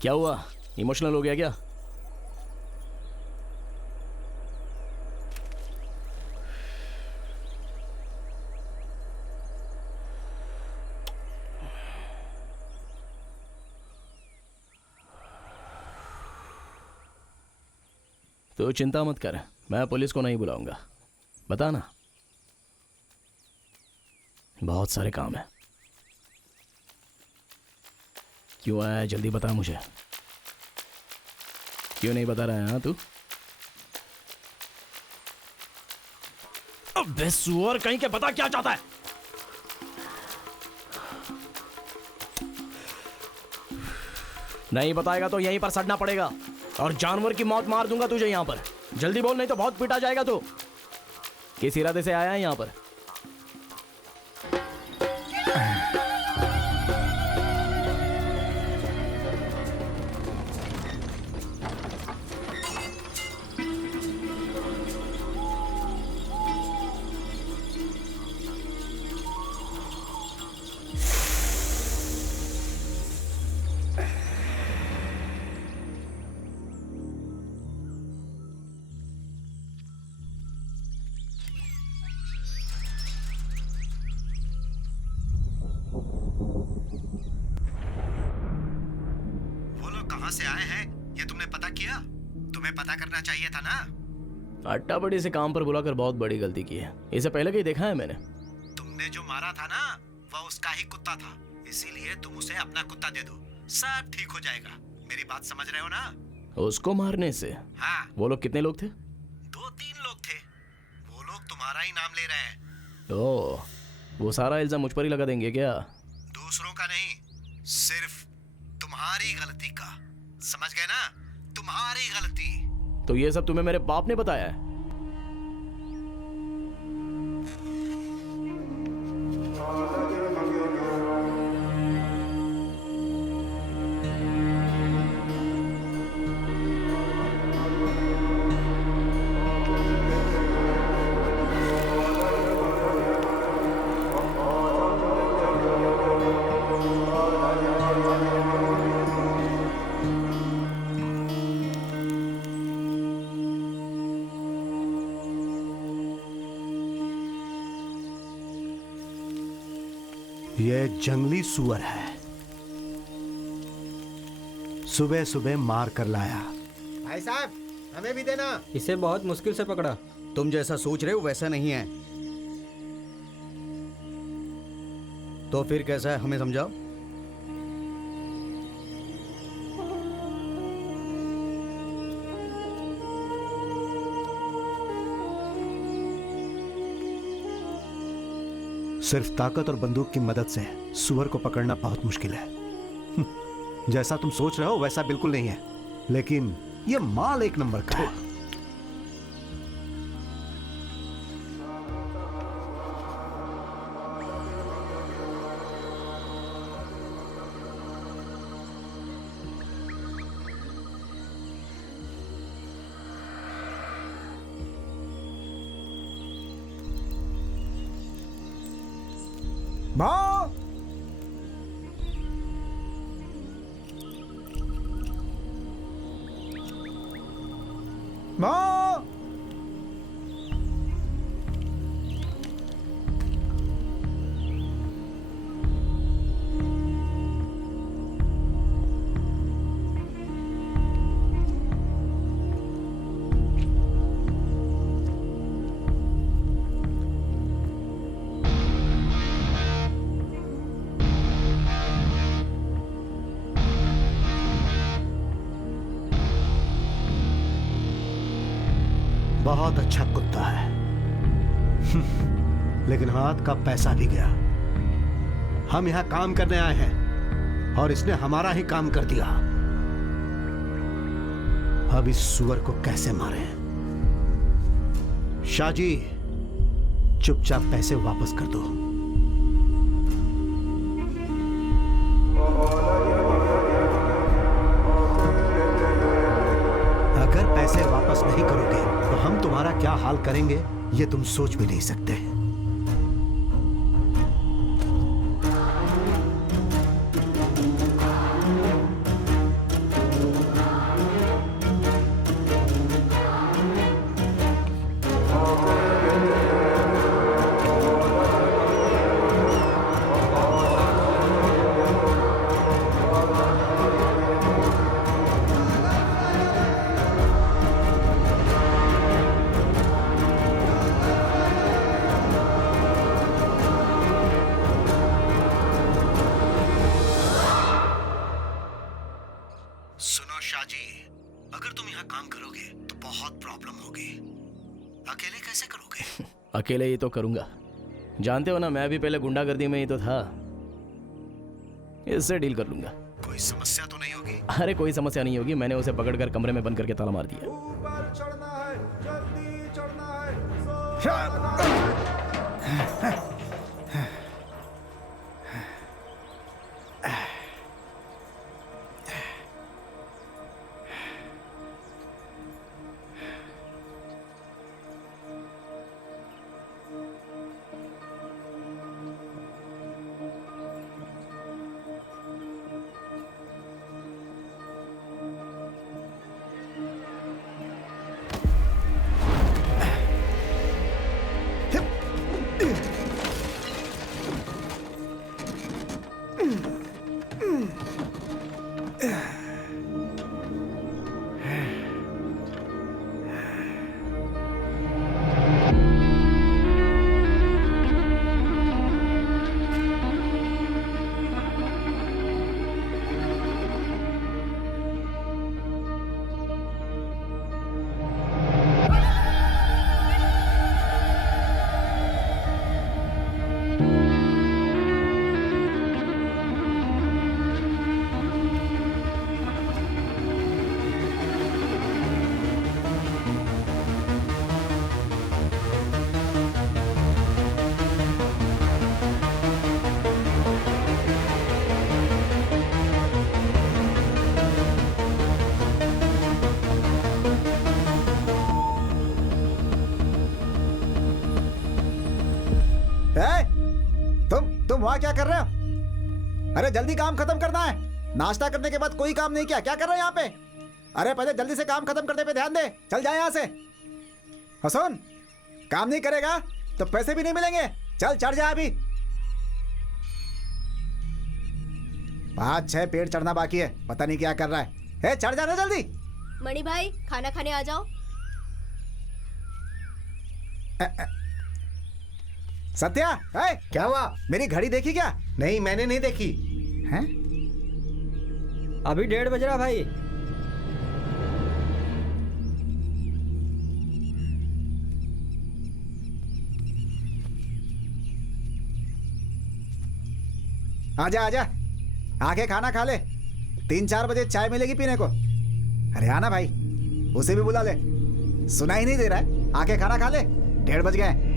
क्या हुआ? इमोशनल हो गया क्या? तो चिंता मत कर, मैं पुलिस को नहीं बुलाऊंगा। बता ना, बहुत सारे काम है। क्यों आया है? जल्दी बता मुझे। क्यों नहीं बता रहा है? हाँ तू? अबे सुअर कहीं के, बता क्या चाहता है? नहीं बताएगा तो यहीं पर सड़ना पड़ेगा और जानवर की मौत मार दूंगा तुझे यहां पर। जल्दी बोल, नहीं तो बहुत पीटा जाएगा तू। किस इरादे से आया है यहां पर? कहाँ से आए हैं ये तुमने पता किया? तुम्हें पता करना चाहिए था ना। अट्टा बड़ी से काम पर बुलाकर बहुत बड़ी गलती की है। इसे पहले कहीं देखा है मैंने। तुमने जो मारा था ना, वह उसका ही कुत्ता था, इसीलिए तुम उसे अपना कुत्ता दे दो, सब ठीक हो जाएगा। मेरी बात समझ रहे हो ना? उसको मारने से? हाँ। वो लोग कितने लोग थे? 2-3 लोग थे। वो लोग तुम्हारा ही नाम ले रहे हैं। ओह, वो सारा इल्जाम मुझ पर ही लगा देंगे क्या? दूसरों का नहीं, सिर्फ तुम्हारी गलती का। समझ गए ना? तुम्हारी गलती। तो ये सब तुम्हें मेरे बाप ने बताया है? ये जंगली सुअर है, सुबह सुबह मार कर लाया। भाई साहब, हमें भी देना। इसे बहुत मुश्किल से पकड़ा। तुम जैसा सोच रहे हो वैसा नहीं है। तो फिर कैसा है, हमें समझाओ। सिर्फ ताकत और बंदूक की मदद से सुअर को पकड़ना बहुत मुश्किल है। जैसा तुम सोच रहे हो वैसा बिल्कुल नहीं है, लेकिन ये माल एक नंबर का है। भाव भाव बहुत अच्छा कुत्ता है, लेकिन हाथ का पैसा भी गया। हम यहां काम करने आए हैं और इसने हमारा ही काम कर दिया। अब इस सुअर को कैसे मारें? शाहजी, चुपचाप पैसे वापस कर दो। अगर पैसे वापस नहीं करोगे तो हम तुम्हारा क्या हाल करेंगे ये तुम सोच भी नहीं सकते। सुनो शाहजी, अगर तुम यहाँ काम करोगे तो बहुत प्रॉब्लम होगी। अकेले कैसे करोगे? अकेले ही तो करूंगा। जानते हो ना, मैं भी पहले गुंडागर्दी में ही तो था। इससे डील कर लूंगा। कोई समस्या तो नहीं होगी? अरे कोई समस्या नहीं होगी। मैंने उसे पकड़कर कमरे में बंद करके ताला मार दिया। ऊपर चढ़ना है, जल्दी चढ़ना है, जोर लगाना है। तुम वहां क्या कर रहे हो? अरे जल्दी काम खत्म करना है। नाश्ता करने के बाद कोई काम नहीं किया, क्या कर रहे हो यहाँ पे? अरे पहले जल्दी से काम खत्म करने पे ध्यान दे। चल जाए यहाँ से। हसन, काम नहीं करेगा तो पैसे भी नहीं मिलेंगे। चल चढ़ जा अभी। 5 6 पेड़ चढ़ना बाकी है, पता नहीं क्या कर रहा है। हे चढ़ जाना जल्दी। मणि भाई खाना खाने आ जाओ। सत्या, हे क्या हुआ? मेरी घड़ी देखी क्या? नहीं, मैंने नहीं देखी। हैं? अभी 1:30 बज रहा भाई। आजा आजा, आके खाना खा ले। 3 4 बजे चाय मिलेगी पीने को। अरे आना भाई, उसे भी बुला ले। सुना ही नहीं दे रहा है, आके खाना खा ले। 1:30 बज गए।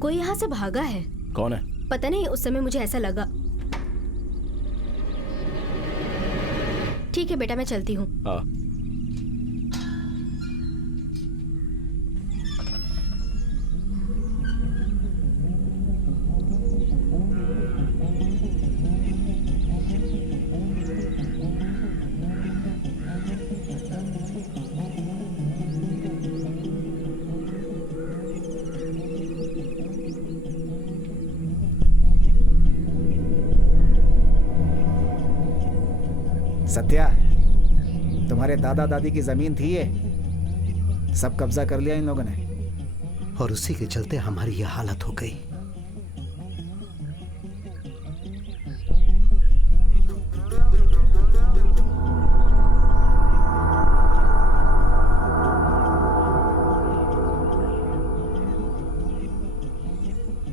कोई यहाँ से भागा है। कौन है? पता नहीं, उस समय मुझे ऐसा लगा। ठीक है बेटा, मैं चलती हूँ। हाँ। सत्या, तुम्हारे दादा दादी की जमीन थी ये, सब कब्जा कर लिया इन लोगों ने। और उसी के चलते हमारी यह हालत हो गई।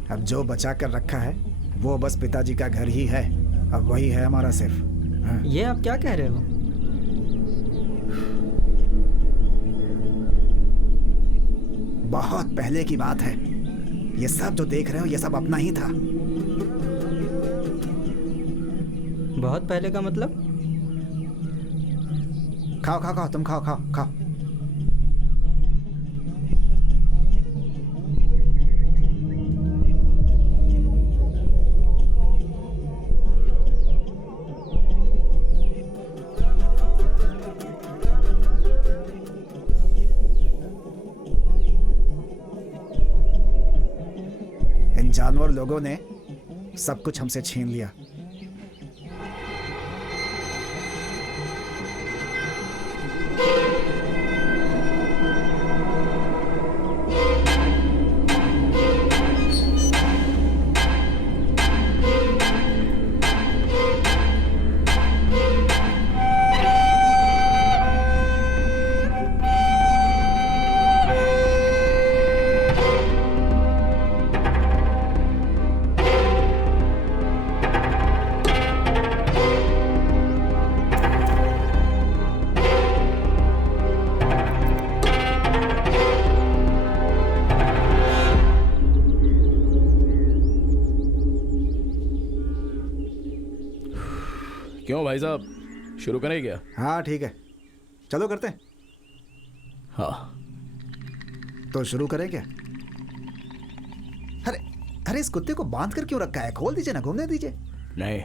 अब जो बचा कर रखा है वो बस पिताजी का घर ही है। अब वही है हमारा सिर्फ। हाँ। ये आप क्या कह रहे हो? बहुत पहले की बात है। ये सब जो देख रहे हो ये सब अपना ही था। बहुत पहले का मतलब? खाओ खाओ खाओ, तुम खाओ खाओ खाओ। इन जानवर लोगों ने सब कुछ हमसे छीन लिया। क्यों भाई साहब, शुरू करें क्या? हाँ ठीक है, चलो करते हैं। हाँ तो शुरू करें क्या? अरे अरे, इस कुत्ते को बांध कर क्यों रखा है? खोल दीजिए ना, घूमने दीजिए। नहीं।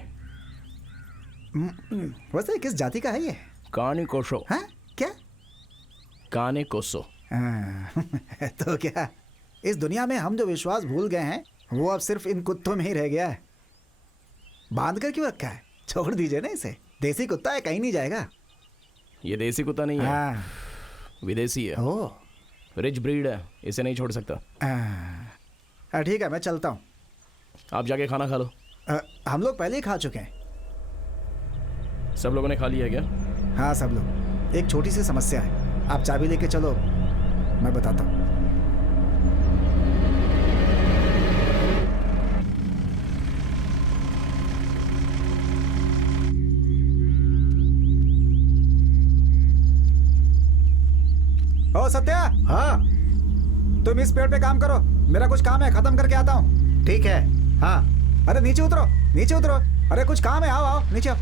वैसे किस जाति का है ये? काने कोसो। हाँ क्या? काने कोसो। तो क्या इस दुनिया में हम जो विश्वास भूल गए हैं वो अब सिर्फ इन कुत्तों में ही रह गया है। बांध कर क्यों रखा है? छोड़ दीजिए ना इसे। देसी कुत्ता है, कहीं नहीं जाएगा। ये देसी कुत्ता नहीं है। हाँ। विदेशी है। ओह, रिच ब्रीड है, इसे नहीं छोड़ सकता। ठीक है, मैं चलता हूँ। आप जाके खाना खा लो। हम लोग पहले ही खा चुके हैं। सब लोगों ने खा लिया क्या? हाँ सब लोग। एक छोटी सी समस्या है, आप चाबी लेके चलो, मैं बताता हूँ। ओ सत्या। हाँ। तुम इस पेड़ पे काम करो, मेरा कुछ काम है, खत्म करके आता हूँ। ठीक है। हाँ। अरे नीचे उतरो, नीचे उतरो। अरे कुछ काम है, आओ आओ नीचे आओ।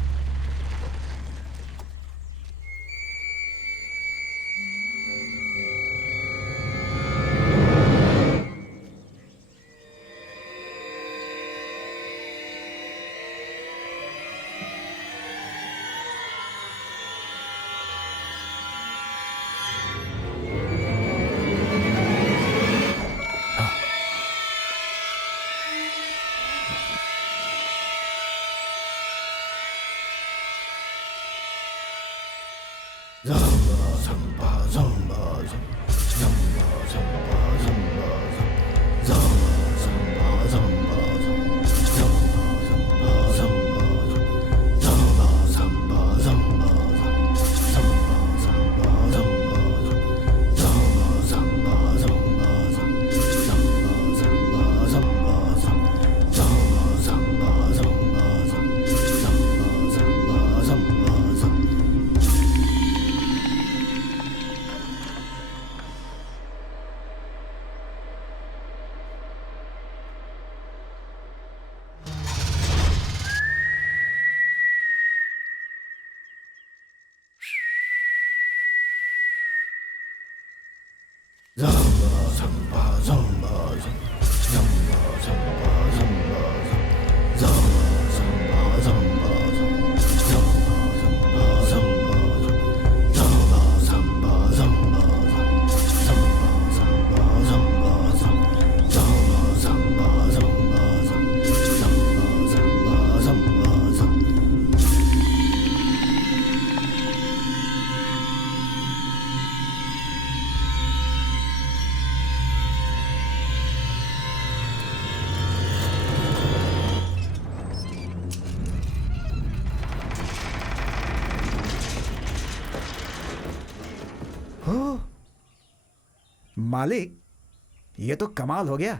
मालिक, ये तो कमाल हो गया।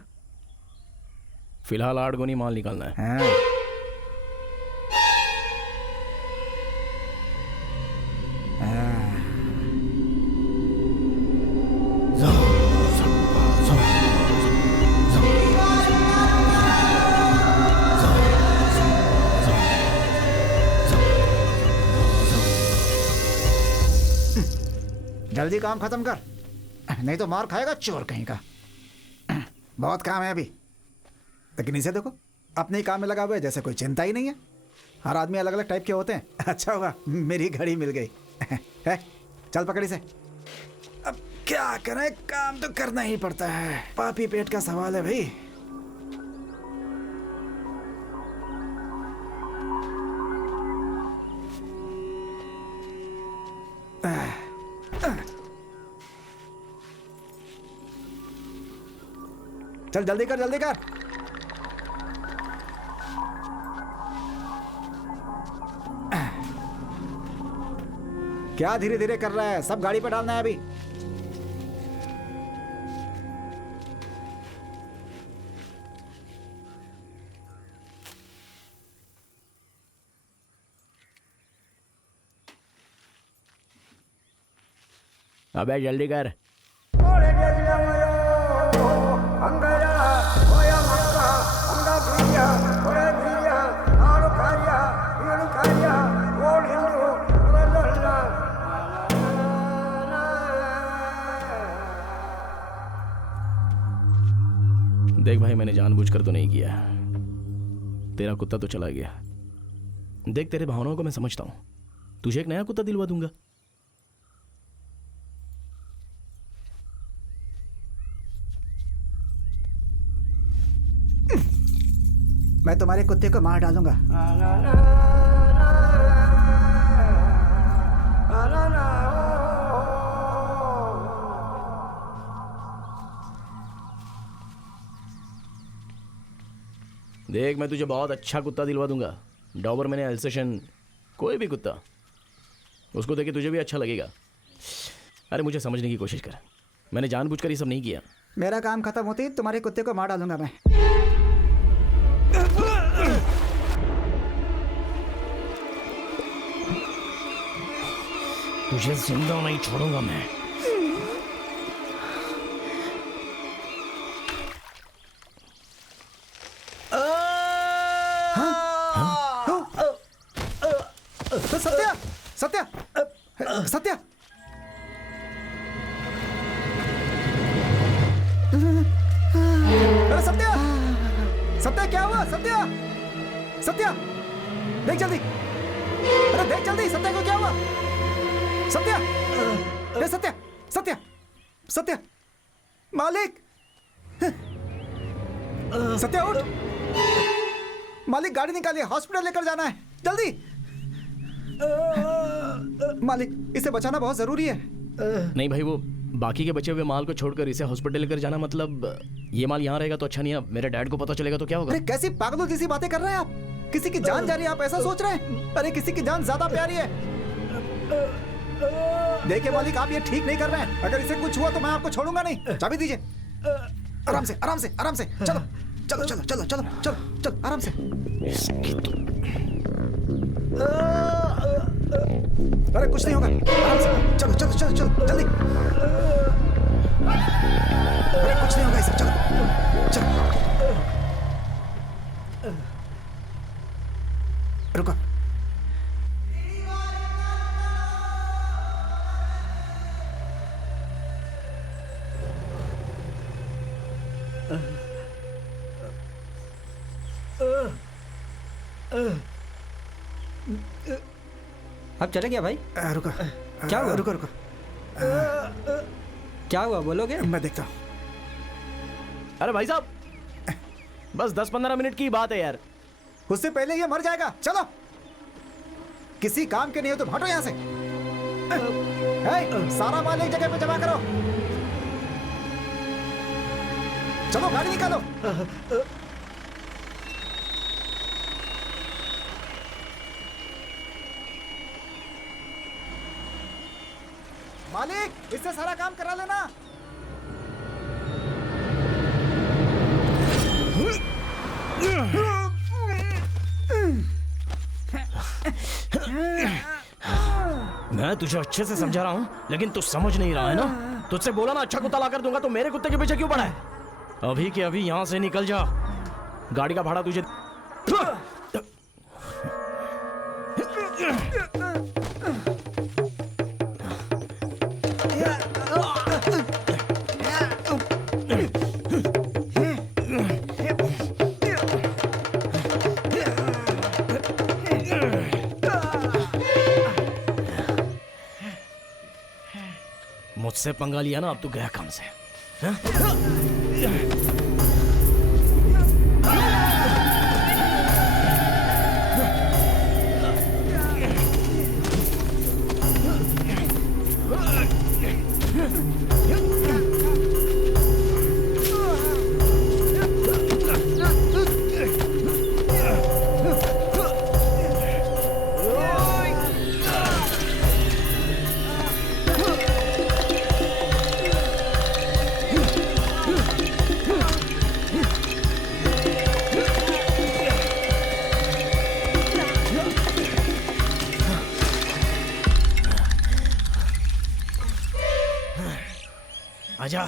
फिलहाल 8 गुनी माल निकालना है। हाँ। जल्दी काम खत्म कर, नहीं तो मार खाएगा चोर कहीं का। बहुत काम है अभी, लेकिन इसे देखो, अपने ही काम में लगा हुआ है, जैसे कोई चिंता ही नहीं है। हर आदमी अलग अलग टाइप के होते हैं। अच्छा होगा मेरी घड़ी मिल गई। है, चल पकड़ी से। अब क्या करें, काम तो करना ही पड़ता है, पापी पेट का सवाल है भाई। चल जल्दी कर, जल्दी कर। क्या धीरे धीरे कर रहा है, सब गाड़ी पे डालना है अभी। अबे जल्दी कर। देख भाई, मैंने जानबूझकर तो नहीं किया, तेरा कुत्ता तो चला गया। देख, तेरे भावनाओं को मैं समझता हूं, तुझे एक नया कुत्ता दिलवा दूंगा। मैं तुम्हारे कुत्ते को मार डालूंगा। देख, मैं तुझे बहुत अच्छा कुत्ता दिलवा दूंगा, डॉबरमैन, एल्सेशन, कोई भी कुत्ता, उसको देख के तुझे भी अच्छा लगेगा। अरे मुझे समझने की कोशिश कर, मैंने जानबूझकर ये सब नहीं किया। मेरा काम खत्म होते ही तुम्हारे कुत्ते को मार डालूंगा मैं। तुझे जिंदा नहीं छोड़ूंगा मैं। सत्या, सत्या, सत्या, अरे सत्या, सत्या क्या हुआ? सत्या, सत्या, देख जल्दी, अरे देख जल्दी, सत्या को क्या हुआ? सत्या, अरे सत्या, सत्या, सत्या, मालिक, सत्या उठ, मालिक गाड़ी निकालिए, हॉस्पिटल लेकर जाना है, जल्दी। मालिक, इसे बचाना बहुत जरूरी है। नहीं भाई, वो बाकी के बचे हुए माल को छोड़कर इसे हॉस्पिटल लेकर जाना, मतलब ये माल यहाँ रहेगा तो अच्छा नहीं है। मेरे डैड को पता चलेगा तो क्या होगा? अरे कैसी पागलों जैसी बातें कर रहे हैं आप? किसी की जान जा रही है, आप ऐसा सोच रहे हैं? अरे किसी की जान ज्यादा प्यारी है। देखिए मालिक, आप ये ठीक नहीं कर रहे हैं। अगर इसे कुछ हुआ तो मैं आपको छोड़ूंगा नहीं। चाबी दीजिए। आराम से, आराम से, आराम से, चलो चलो चलो चलो चलो चलो चलो, आराम से। अरे कुछ नहीं होगा, आराम से, चलो चलो चलो चलो जल्दी। अरे कुछ नहीं होगा इसे, चलो चलो। रुको, अब चले गया भाई? रुको। क्या हुआ? रुको रुको, क्या हुआ बोलोगे? मैं देखता हूँ। अरे भाई साहब, बस 10-15 मिनट की बात है यार। उससे पहले ये मर जाएगा। चलो, किसी काम के नहीं हो तुम, हटो यहाँ से। सारा माल एक जगह पे जमा करो। चलो गाड़ी निकालो। मालिक, इससे सारा काम करा लेना। मैं तुझे अच्छे से समझा रहा हूँ, लेकिन तू समझ नहीं रहा है ना। तुझसे बोला ना अच्छा कुत्ता ला कर दूंगा, तो मेरे कुत्ते के पीछे क्यों पड़ा है? अभी के अभी यहाँ से निकल जा। गाड़ी का भाड़ा तुझे। मुझसे पंगा लिया ना, अब तू गया काम से। आजा।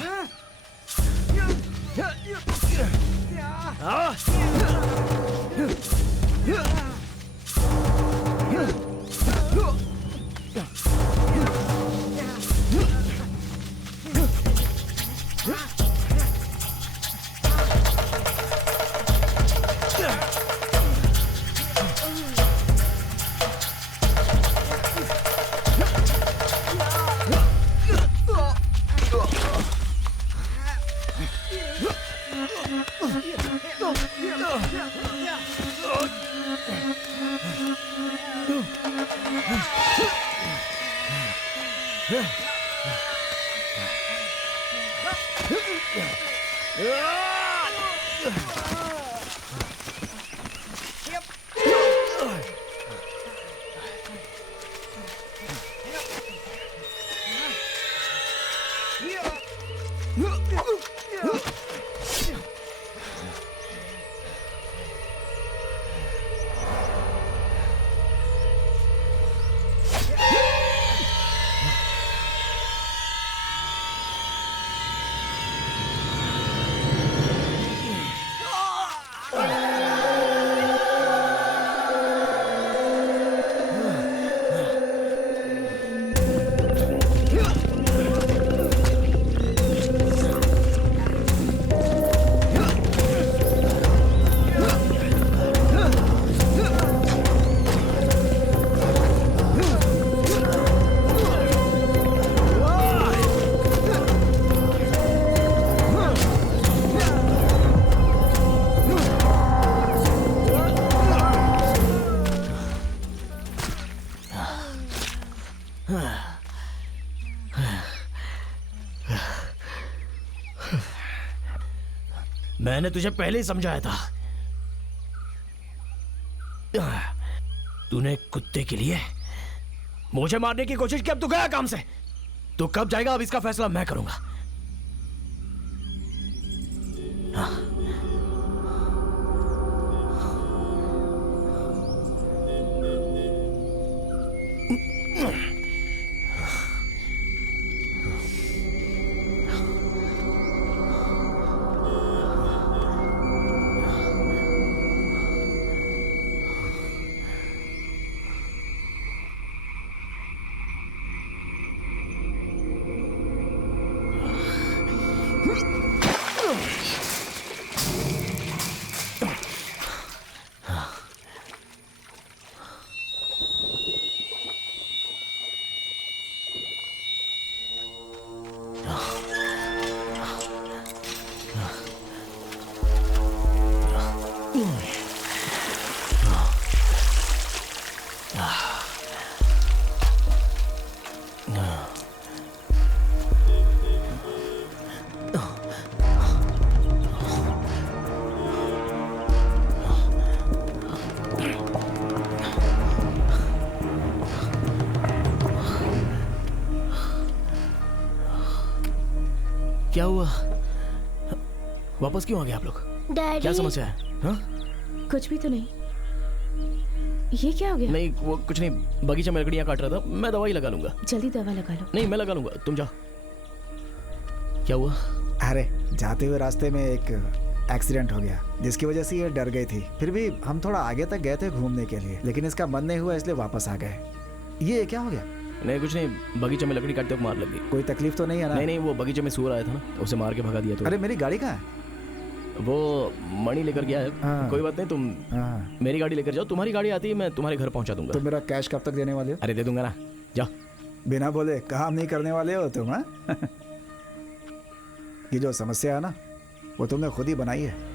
मैंने तुझे पहले ही समझाया था। तूने कुत्ते के लिए मुझे मारने की कोशिश की, अब तू गया काम से। तू कब जाएगा, अब इसका फैसला मैं करूंगा। वापस क्यों आ गए आप लोग? डैडी क्या समस्या है? हाँ? कुछ भी तो नहीं। ये क्या हो गया? नहीं वो कुछ नहीं, बगीचे में लकड़ियां काट रहा था, मैं दवाई लगा लूंगा। जल्दी दवा लगा लो। नहीं मैं लगा लूंगा, तुम जाओ। क्या हुआ? अरे जाते हुए रास्ते में एक एक्सीडेंट हो गया जिसकी वजह से ये डर गई थी। फिर भी हम थोड़ा आगे तक गए थे घूमने के लिए, लेकिन इसका मन नहीं हुआ इसलिए वापस आ गए। ये क्या हो गया? नहीं कुछ नहीं, बगीचे में लकड़ी काटते वक्त मार लग गई। कोई तकलीफ तो नहीं है ना? नहीं नहीं, वो बगीचे में सूअर आया था ना, उसे मार के भगा दिया। तो अरे मेरी गाड़ी कहाँ है? वो मणि लेकर गया है। हाँ। कोई बात नहीं, तुम हाँ। मेरी गाड़ी लेकर जाओ, तुम्हारी गाड़ी आती है मैं तुम्हारे घर पहुंचा दूंगा। तो मेरा कैश कब तक देने वाले हो? अरे दे दूंगा ना, जाओ। बिना बोले काम नहीं करने वाले हो तुम, हाँ? ये जो समस्या है ना वो तुमने खुद ही बनाई है।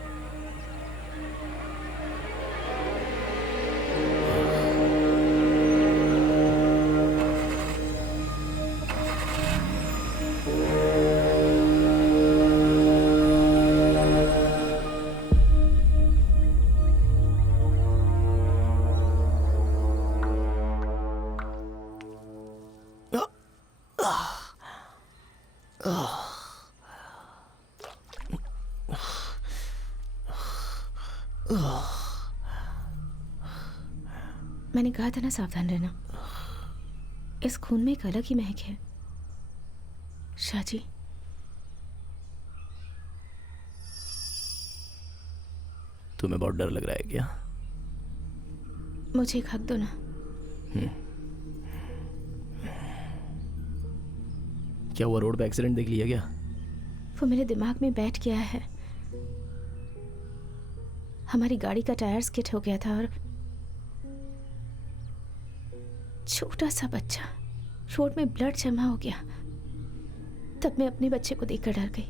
मैंने कहा था ना सावधान रहना। इस खून में एक अलग ही महक है। शाजी तुम्हें बहुत डर लग रहा है क्या? मुझे एक हक दो ना। क्या हुआ, रोड पे एक्सीडेंट देख लिया क्या? वो मेरे दिमाग में बैठ गया है। हमारी गाड़ी का टायर स्किड हो गया था और छोटा सा बच्चा रोड में ब्लड जमा हो गया। तब मैं अपने बच्चे को देखकर डर गई।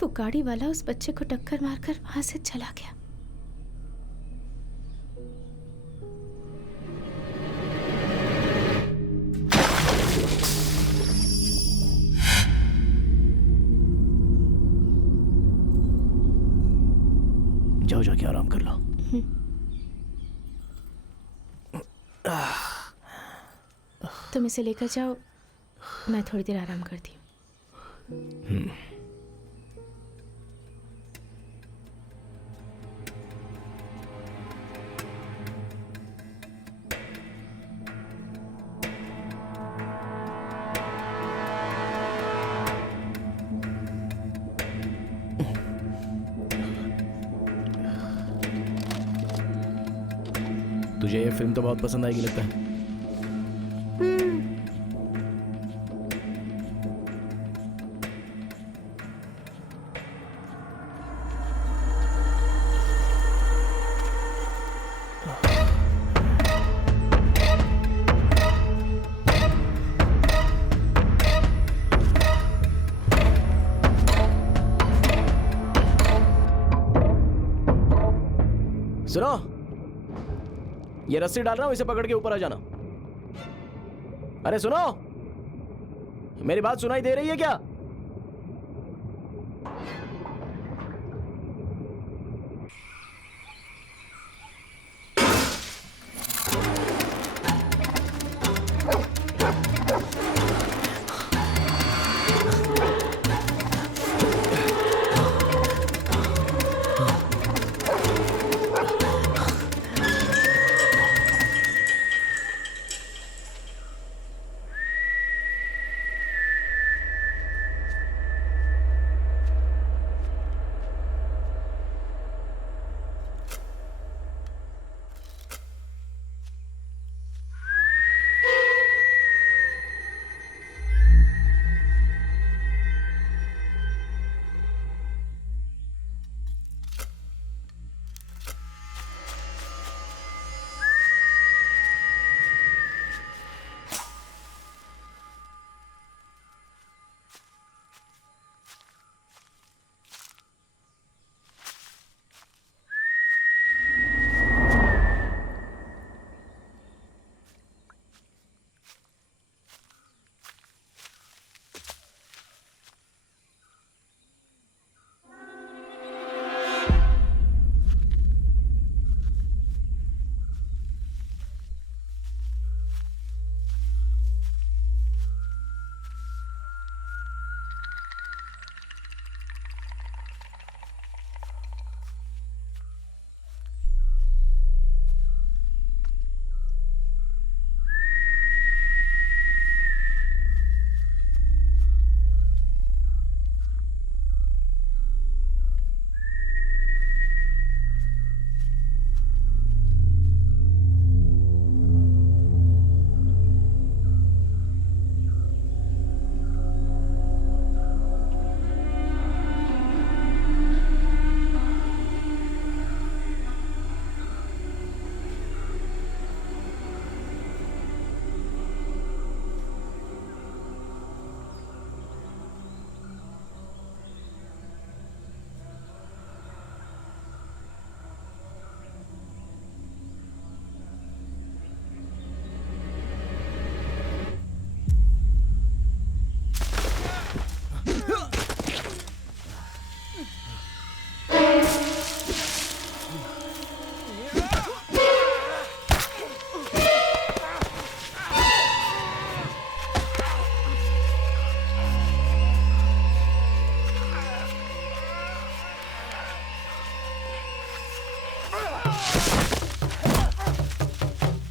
वो गाड़ी वाला उस बच्चे को टक्कर मारकर वहां से चला गया। जाओ जाके आराम कर लो। तुम इसे लेकर जाओ, मैं थोड़ी देर आराम करती हूँ। तुझे ये फिल्म तो बहुत पसंद आएगी लगता है। सुनो, ये रस्सी डाल रहा हूं, इसे पकड़ के ऊपर आ जाना। अरे सुनो, मेरी बात सुनाई दे रही है क्या?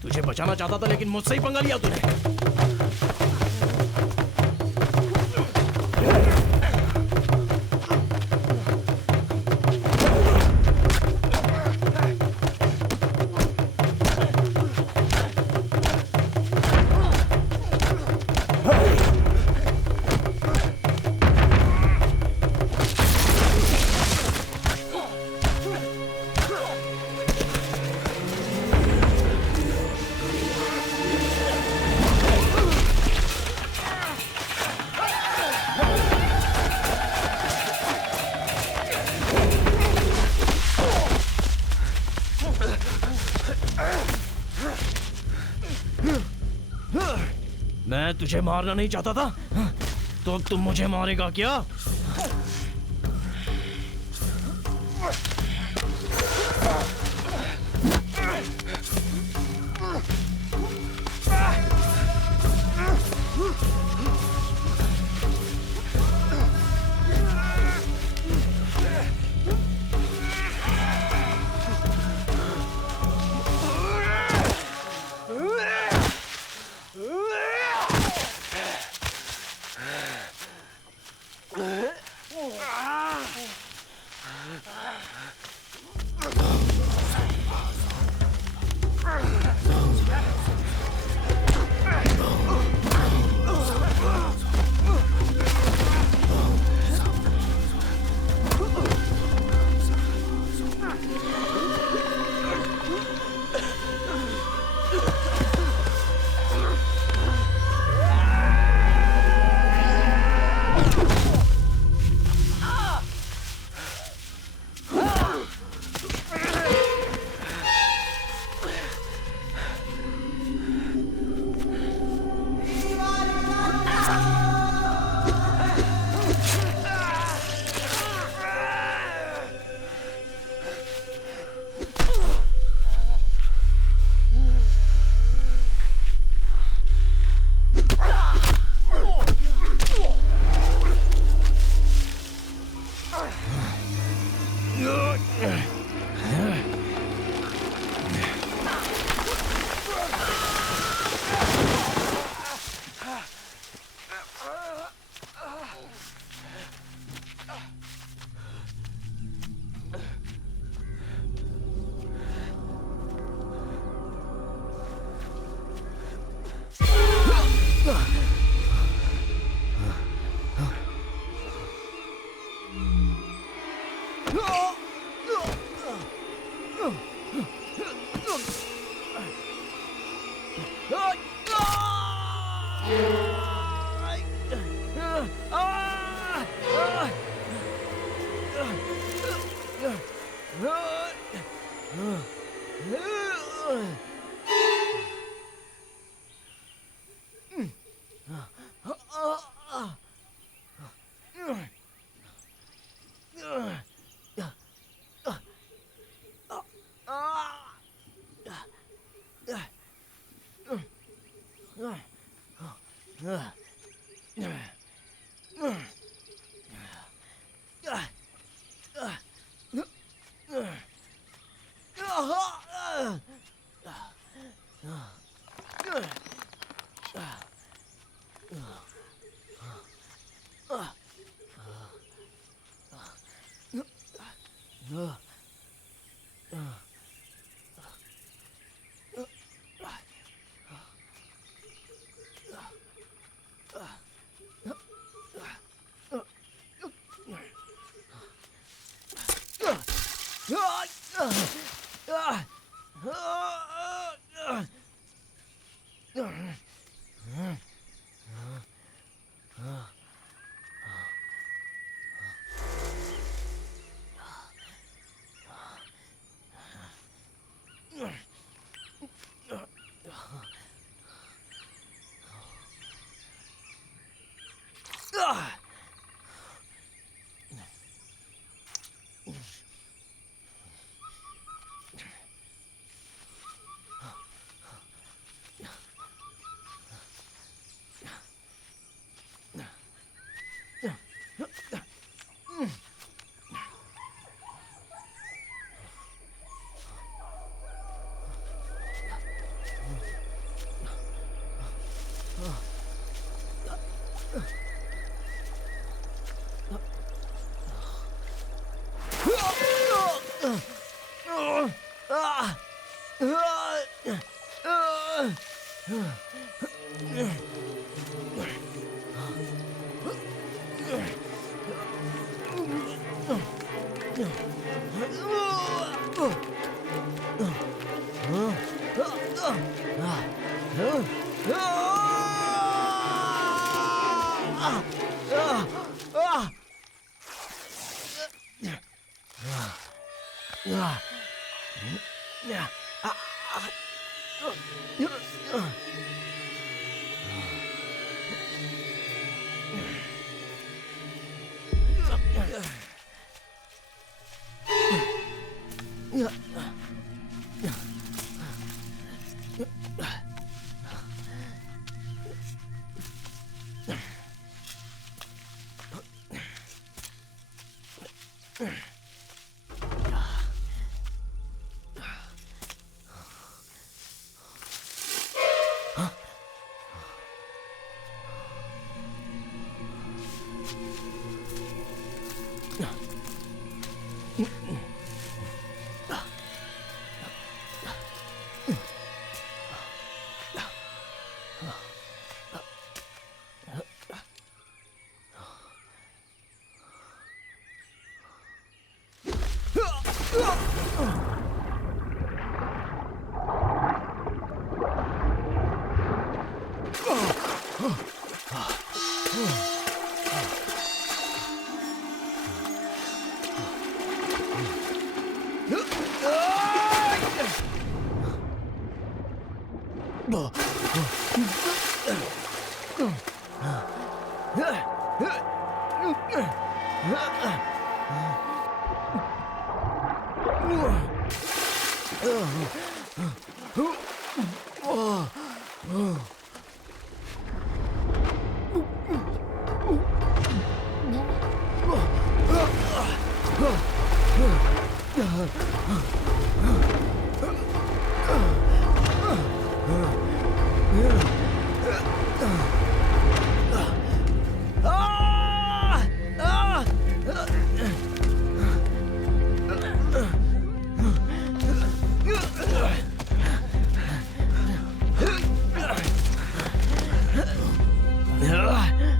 तुझे बचाना चाहता था लेकिन मुझसे ही पंगा लिया तूने। मैं तुझे मारना नहीं चाहता था, तो तुम मुझे मारेगा क्या?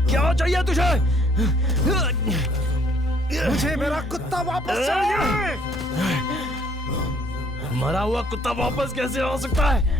क्या चाहिए तुझे? मुझे मेरा कुत्ता वापस चाहिए। मरा हुआ कुत्ता वापस कैसे आ सकता है?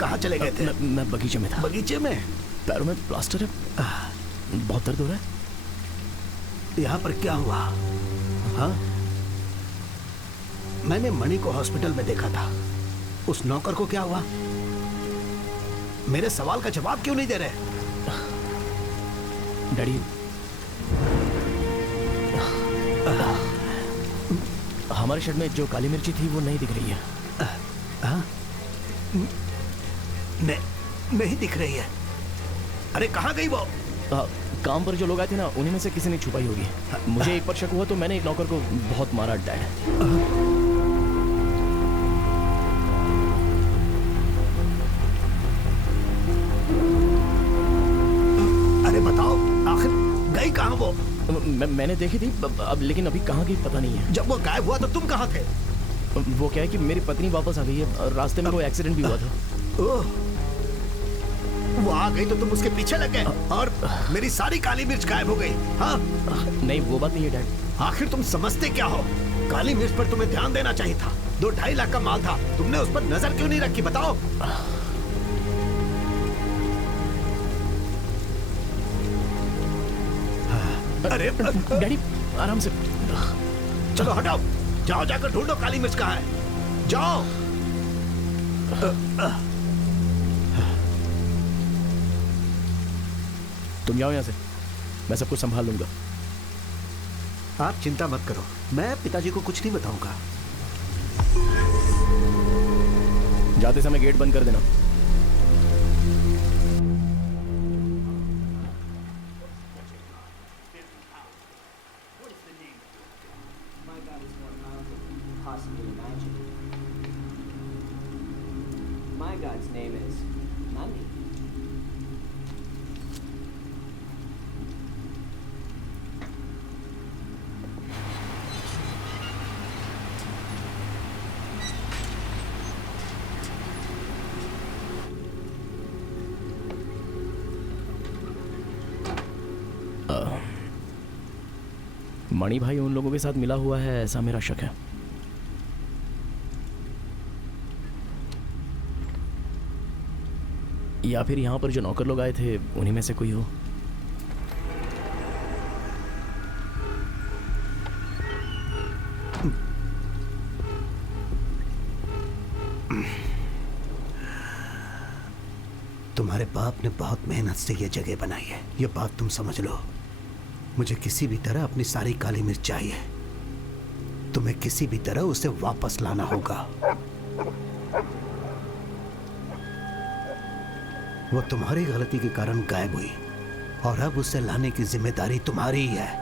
कहाँ चले गए थे? मैं बगीचे में था। बगीचे में? पैरों में प्लास्टर है, बहुत दर्द हो रहा है। यहाँ पर क्या हुआ? हाँ, मैंने मणि को हॉस्पिटल में देखा था। उस नौकर को क्या हुआ? मेरे सवाल का जवाब क्यों नहीं दे रहे? डैडी, हमारे शर्ट में जो काली मिर्ची थी वो नहीं दिख रही है। हाँ? नहीं दिख रही है। अरे कहाँ गई वो? काम पर जो लोग आए थे ना, उन्हीं में से किसी ने छुपाई होगी। मुझे एक पर शक हुआ तो मैंने एक नौकर को बहुत मारा डैड। अरे बताओ, आखिर गई कहाँ वो? मैंने देखी थी अब, लेकिन अभी कहाँ गई पता नहीं है। जब वो गायब हुआ तो तुम कहाँ थे? वो क्या है कि मेरी पत्नी वापस आ गई है, रास्ते में वो एक्सीडेंट भी हुआ था। ओह, वो आ गई तो तुम उसके पीछे लग गए और मेरी सारी काली मिर्च गायब हो गई। हाँ? नहीं, वो बात नहीं है डैड। आखिर तुम समझते क्या हो? काली मिर्च पर तुम्हें ध्यान देना चाहिए था। 2-2.5 लाख का माल था, तुमने उस पर नजर क्यों नहीं रखी बताओ? अरे डैडी, आराम से। चलो हटाओ, जाओ जाकर ढूंढो काली मिर्च कहाँ है। जाओ। तुम जाओ यहाँ से, मैं सब कुछ संभाल लूंगा। आप चिंता मत करो, मैं पिताजी को कुछ नहीं बताऊंगा। जाते समय गेट बंद कर देना। My God's name is Nandi. मणि भाई उन लोगों के साथ मिला हुआ है, ऐसा मेरा शक है। या फिर यहाँ पर जो नौकर लोग आए थे उन्हीं में से कोई हो। तुम्हारे बाप ने बहुत मेहनत से ये जगह बनाई है, ये बात तुम समझ लो। मुझे किसी भी तरह अपनी सारी काली मिर्च चाहिए। तुम्हें किसी भी तरह उसे वापस लाना होगा। वो तुम्हारी गलती के कारण गायब हुई और अब उसे लाने की जिम्मेदारी तुम्हारी ही है।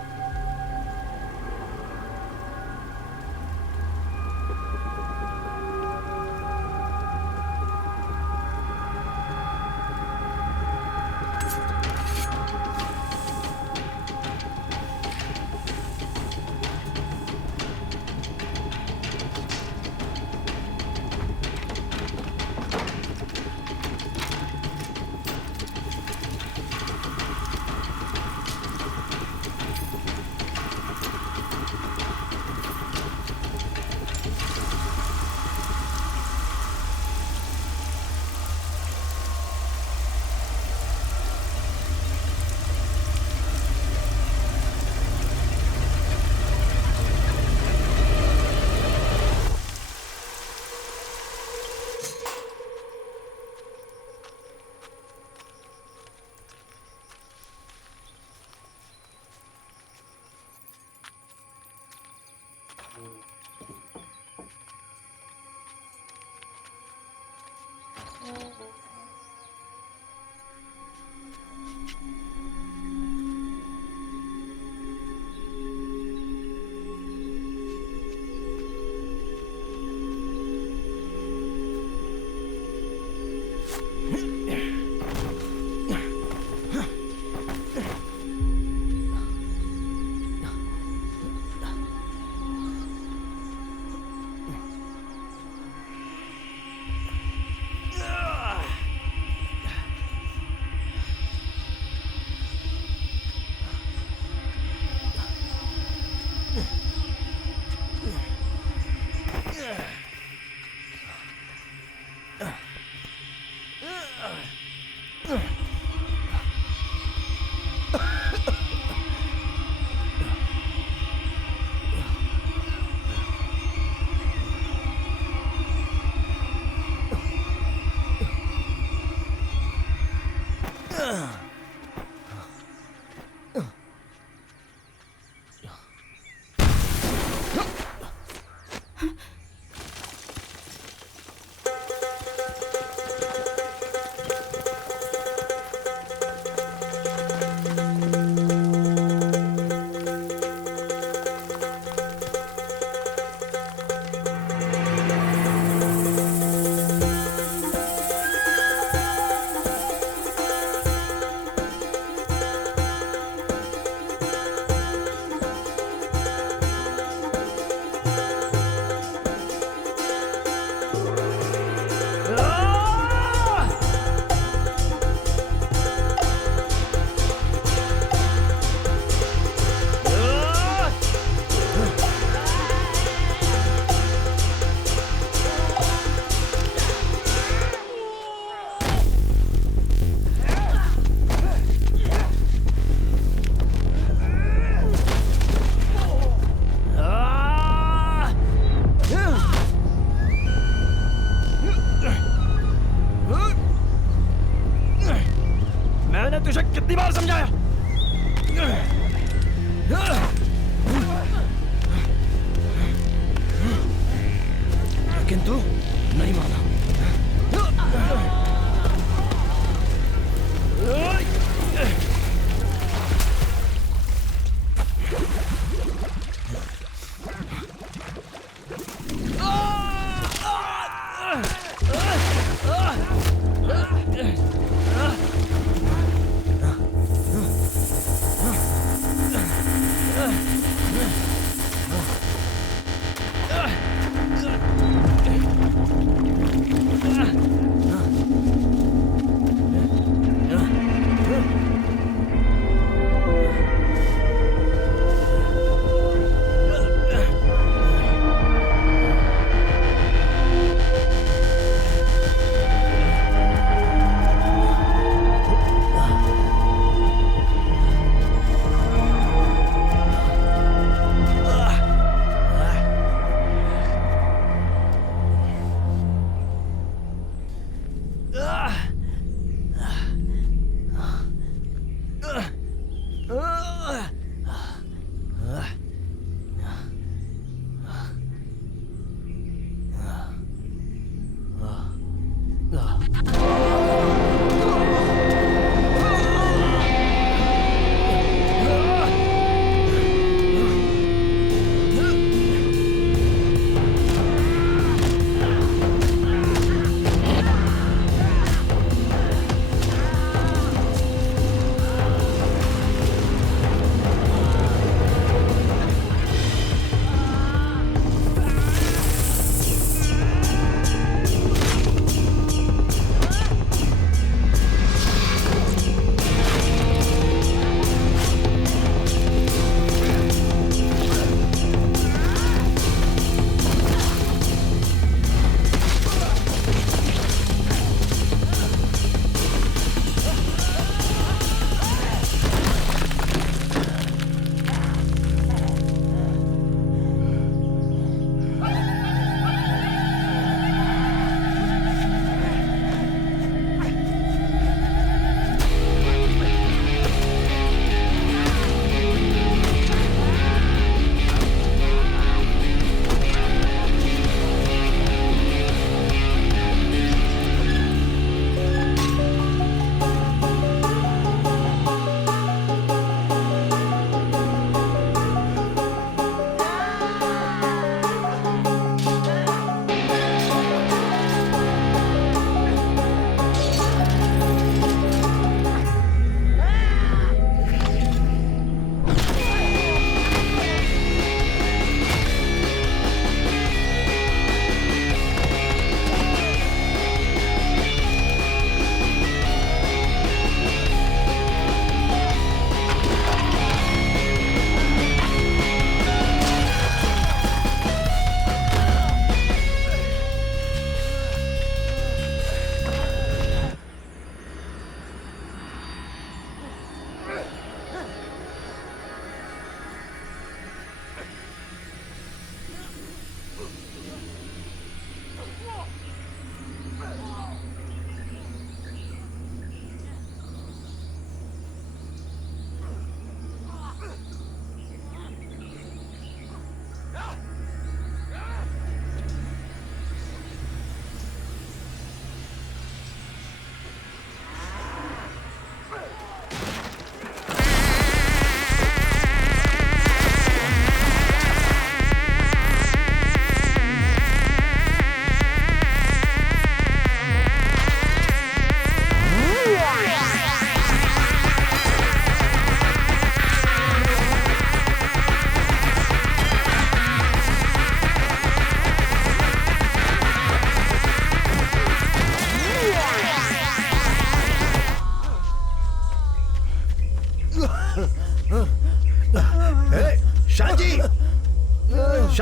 मैंने तुझे कितनी बार समझाया? लेकिन तू नहीं माना।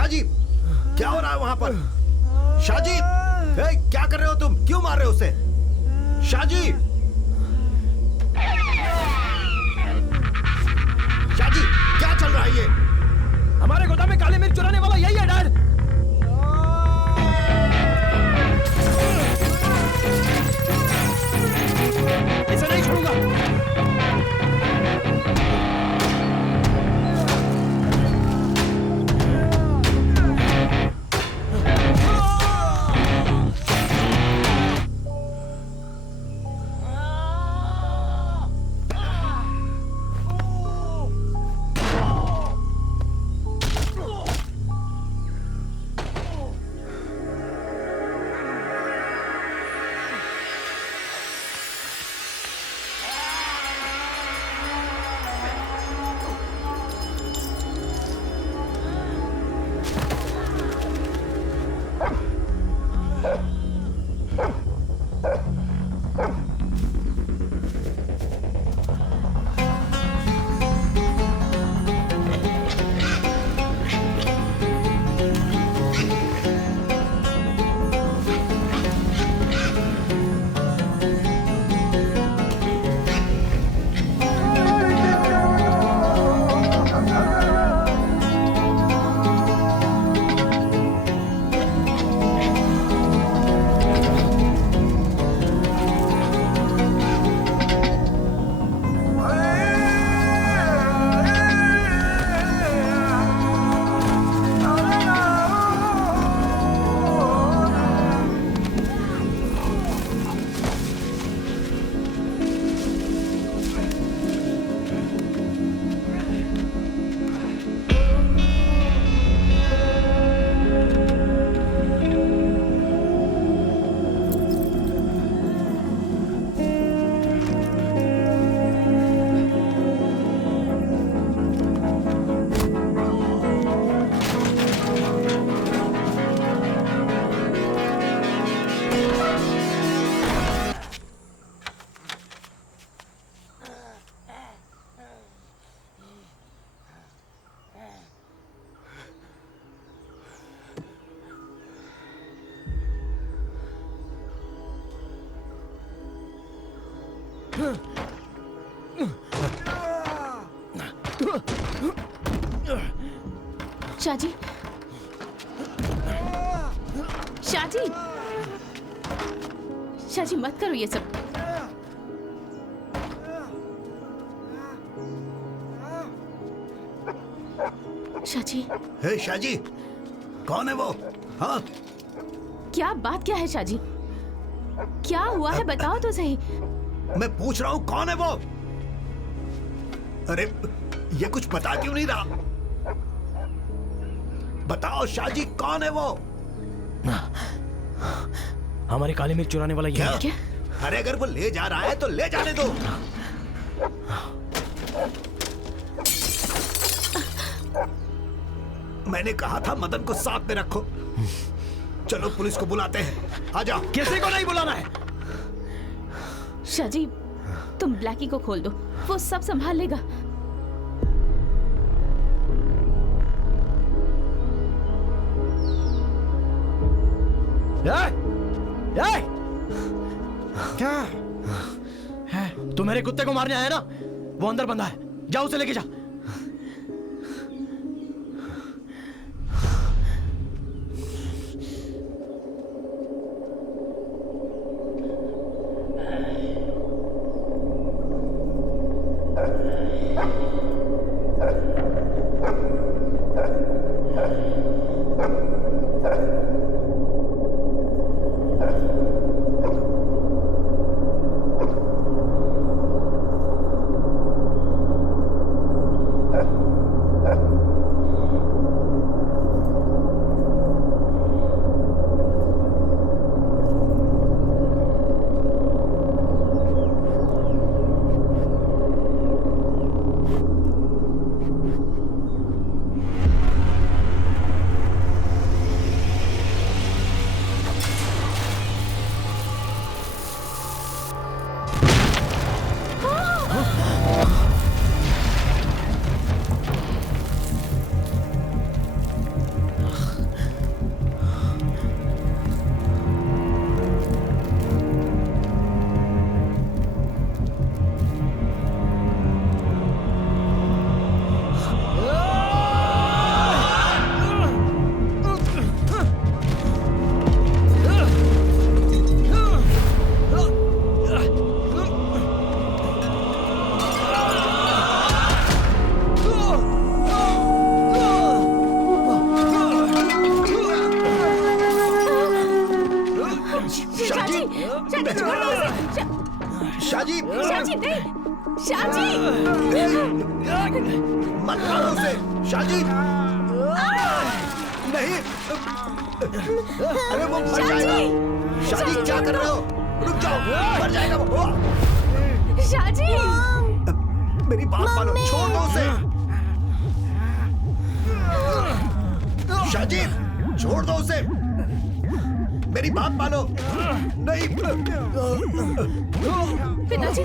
शाहजी, क्या हो रहा है वहां पर? शाहजी, ए, क्या कर रहे हो तुम? क्यों मार रहे हो उसे? शाहजी, शाहजी, क्या चल रहा है ये? हमारे गोदाम में काली मिर्च चुराने वाला यही है डैड। इसे नहीं छोड़ूंगा। शाहजी, शाहजी, शाहजी मत करो ये सब। शाहजी, हे शाहजी, कौन है वो? हाँ, क्या बात क्या है शाहजी? क्या हुआ है बताओ तो सही। मैं पूछ रहा हूँ कौन है वो? अरे ये कुछ बता क्यों नहीं रहा? बताओ शाहजी, कौन है वो? हमारी काली मिर्च चुराने वाला ये है। क्या? अरे अगर वो ले जा रहा है तो ले जाने दो। मैंने कहा था मदन को साथ में रखो। चलो पुलिस को बुलाते हैं, आ जाओ। किसी को नहीं बुलाना है। शाहजी, तुम ब्लैकी को खोल दो, वो सब संभाल लेगा। क्या तू मेरे कुत्ते को मारने आया ना? वो अंदर बंदा है, जाओ उसे लेके जा। शाजी शाजी नहीं, शाजी मत मारो उसे। शाजी नहीं, अरे वो मर जाएगा। शाजी क्या कर रहे हो? रुक जाओ, मर जाएगा वो। शाजी मेरी बात मानो, छोड़ दो उसे। शाजी छोड़ दो उसे, मेरी बात मानो। नहीं, पिताजी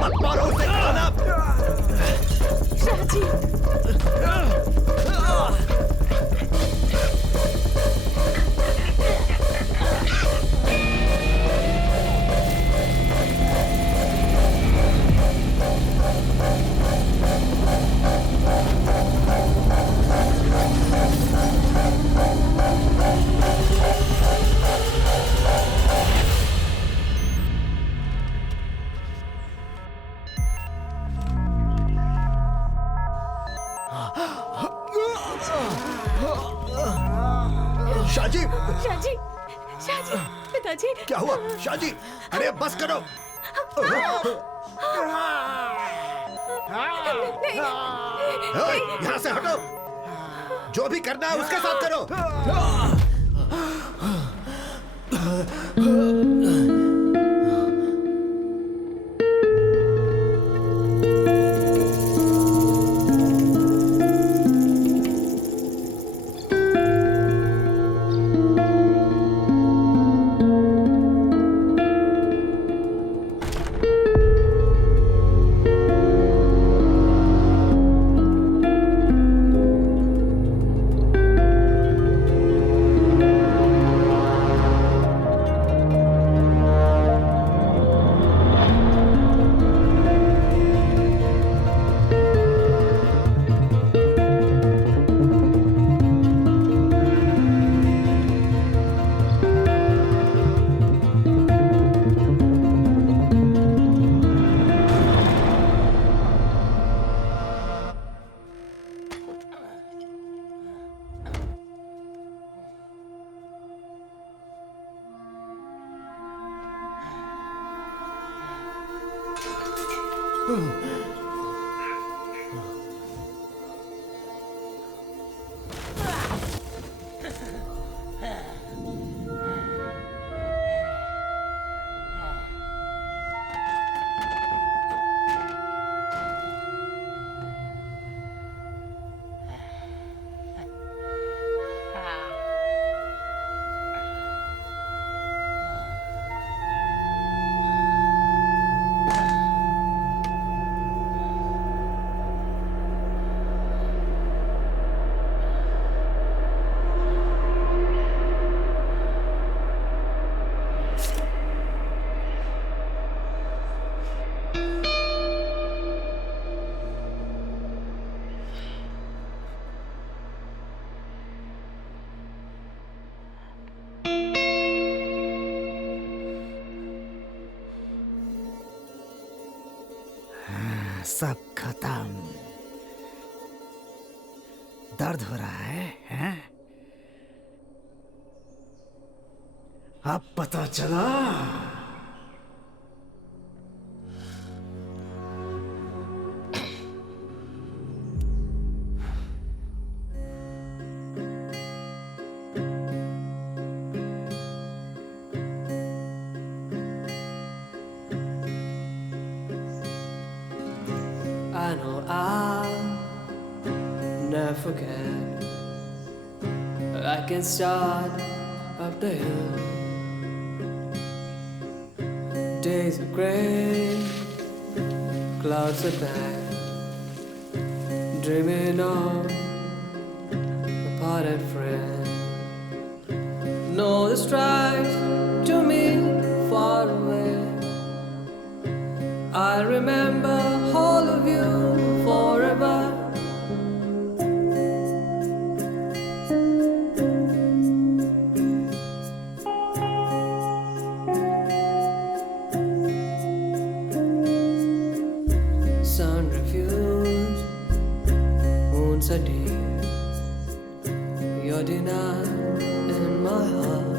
मत मारो उसे। खाना शाजी शाजी शाजी शाजी पिताजी क्या हुआ? शाजी अरे बस करो। यहाँ से हटो, जो भी करना है उसके साथ करो। सब खत्म। दर्द हो रहा है, हैं? अब पता चला। I know I'll never forget. I can start up the hill. Days are gray, clouds are black, dreaming of a parted friend. No, the strikes to me far away. I remember all of you forever. Sun refused, moons are deep. You're denied in my heart.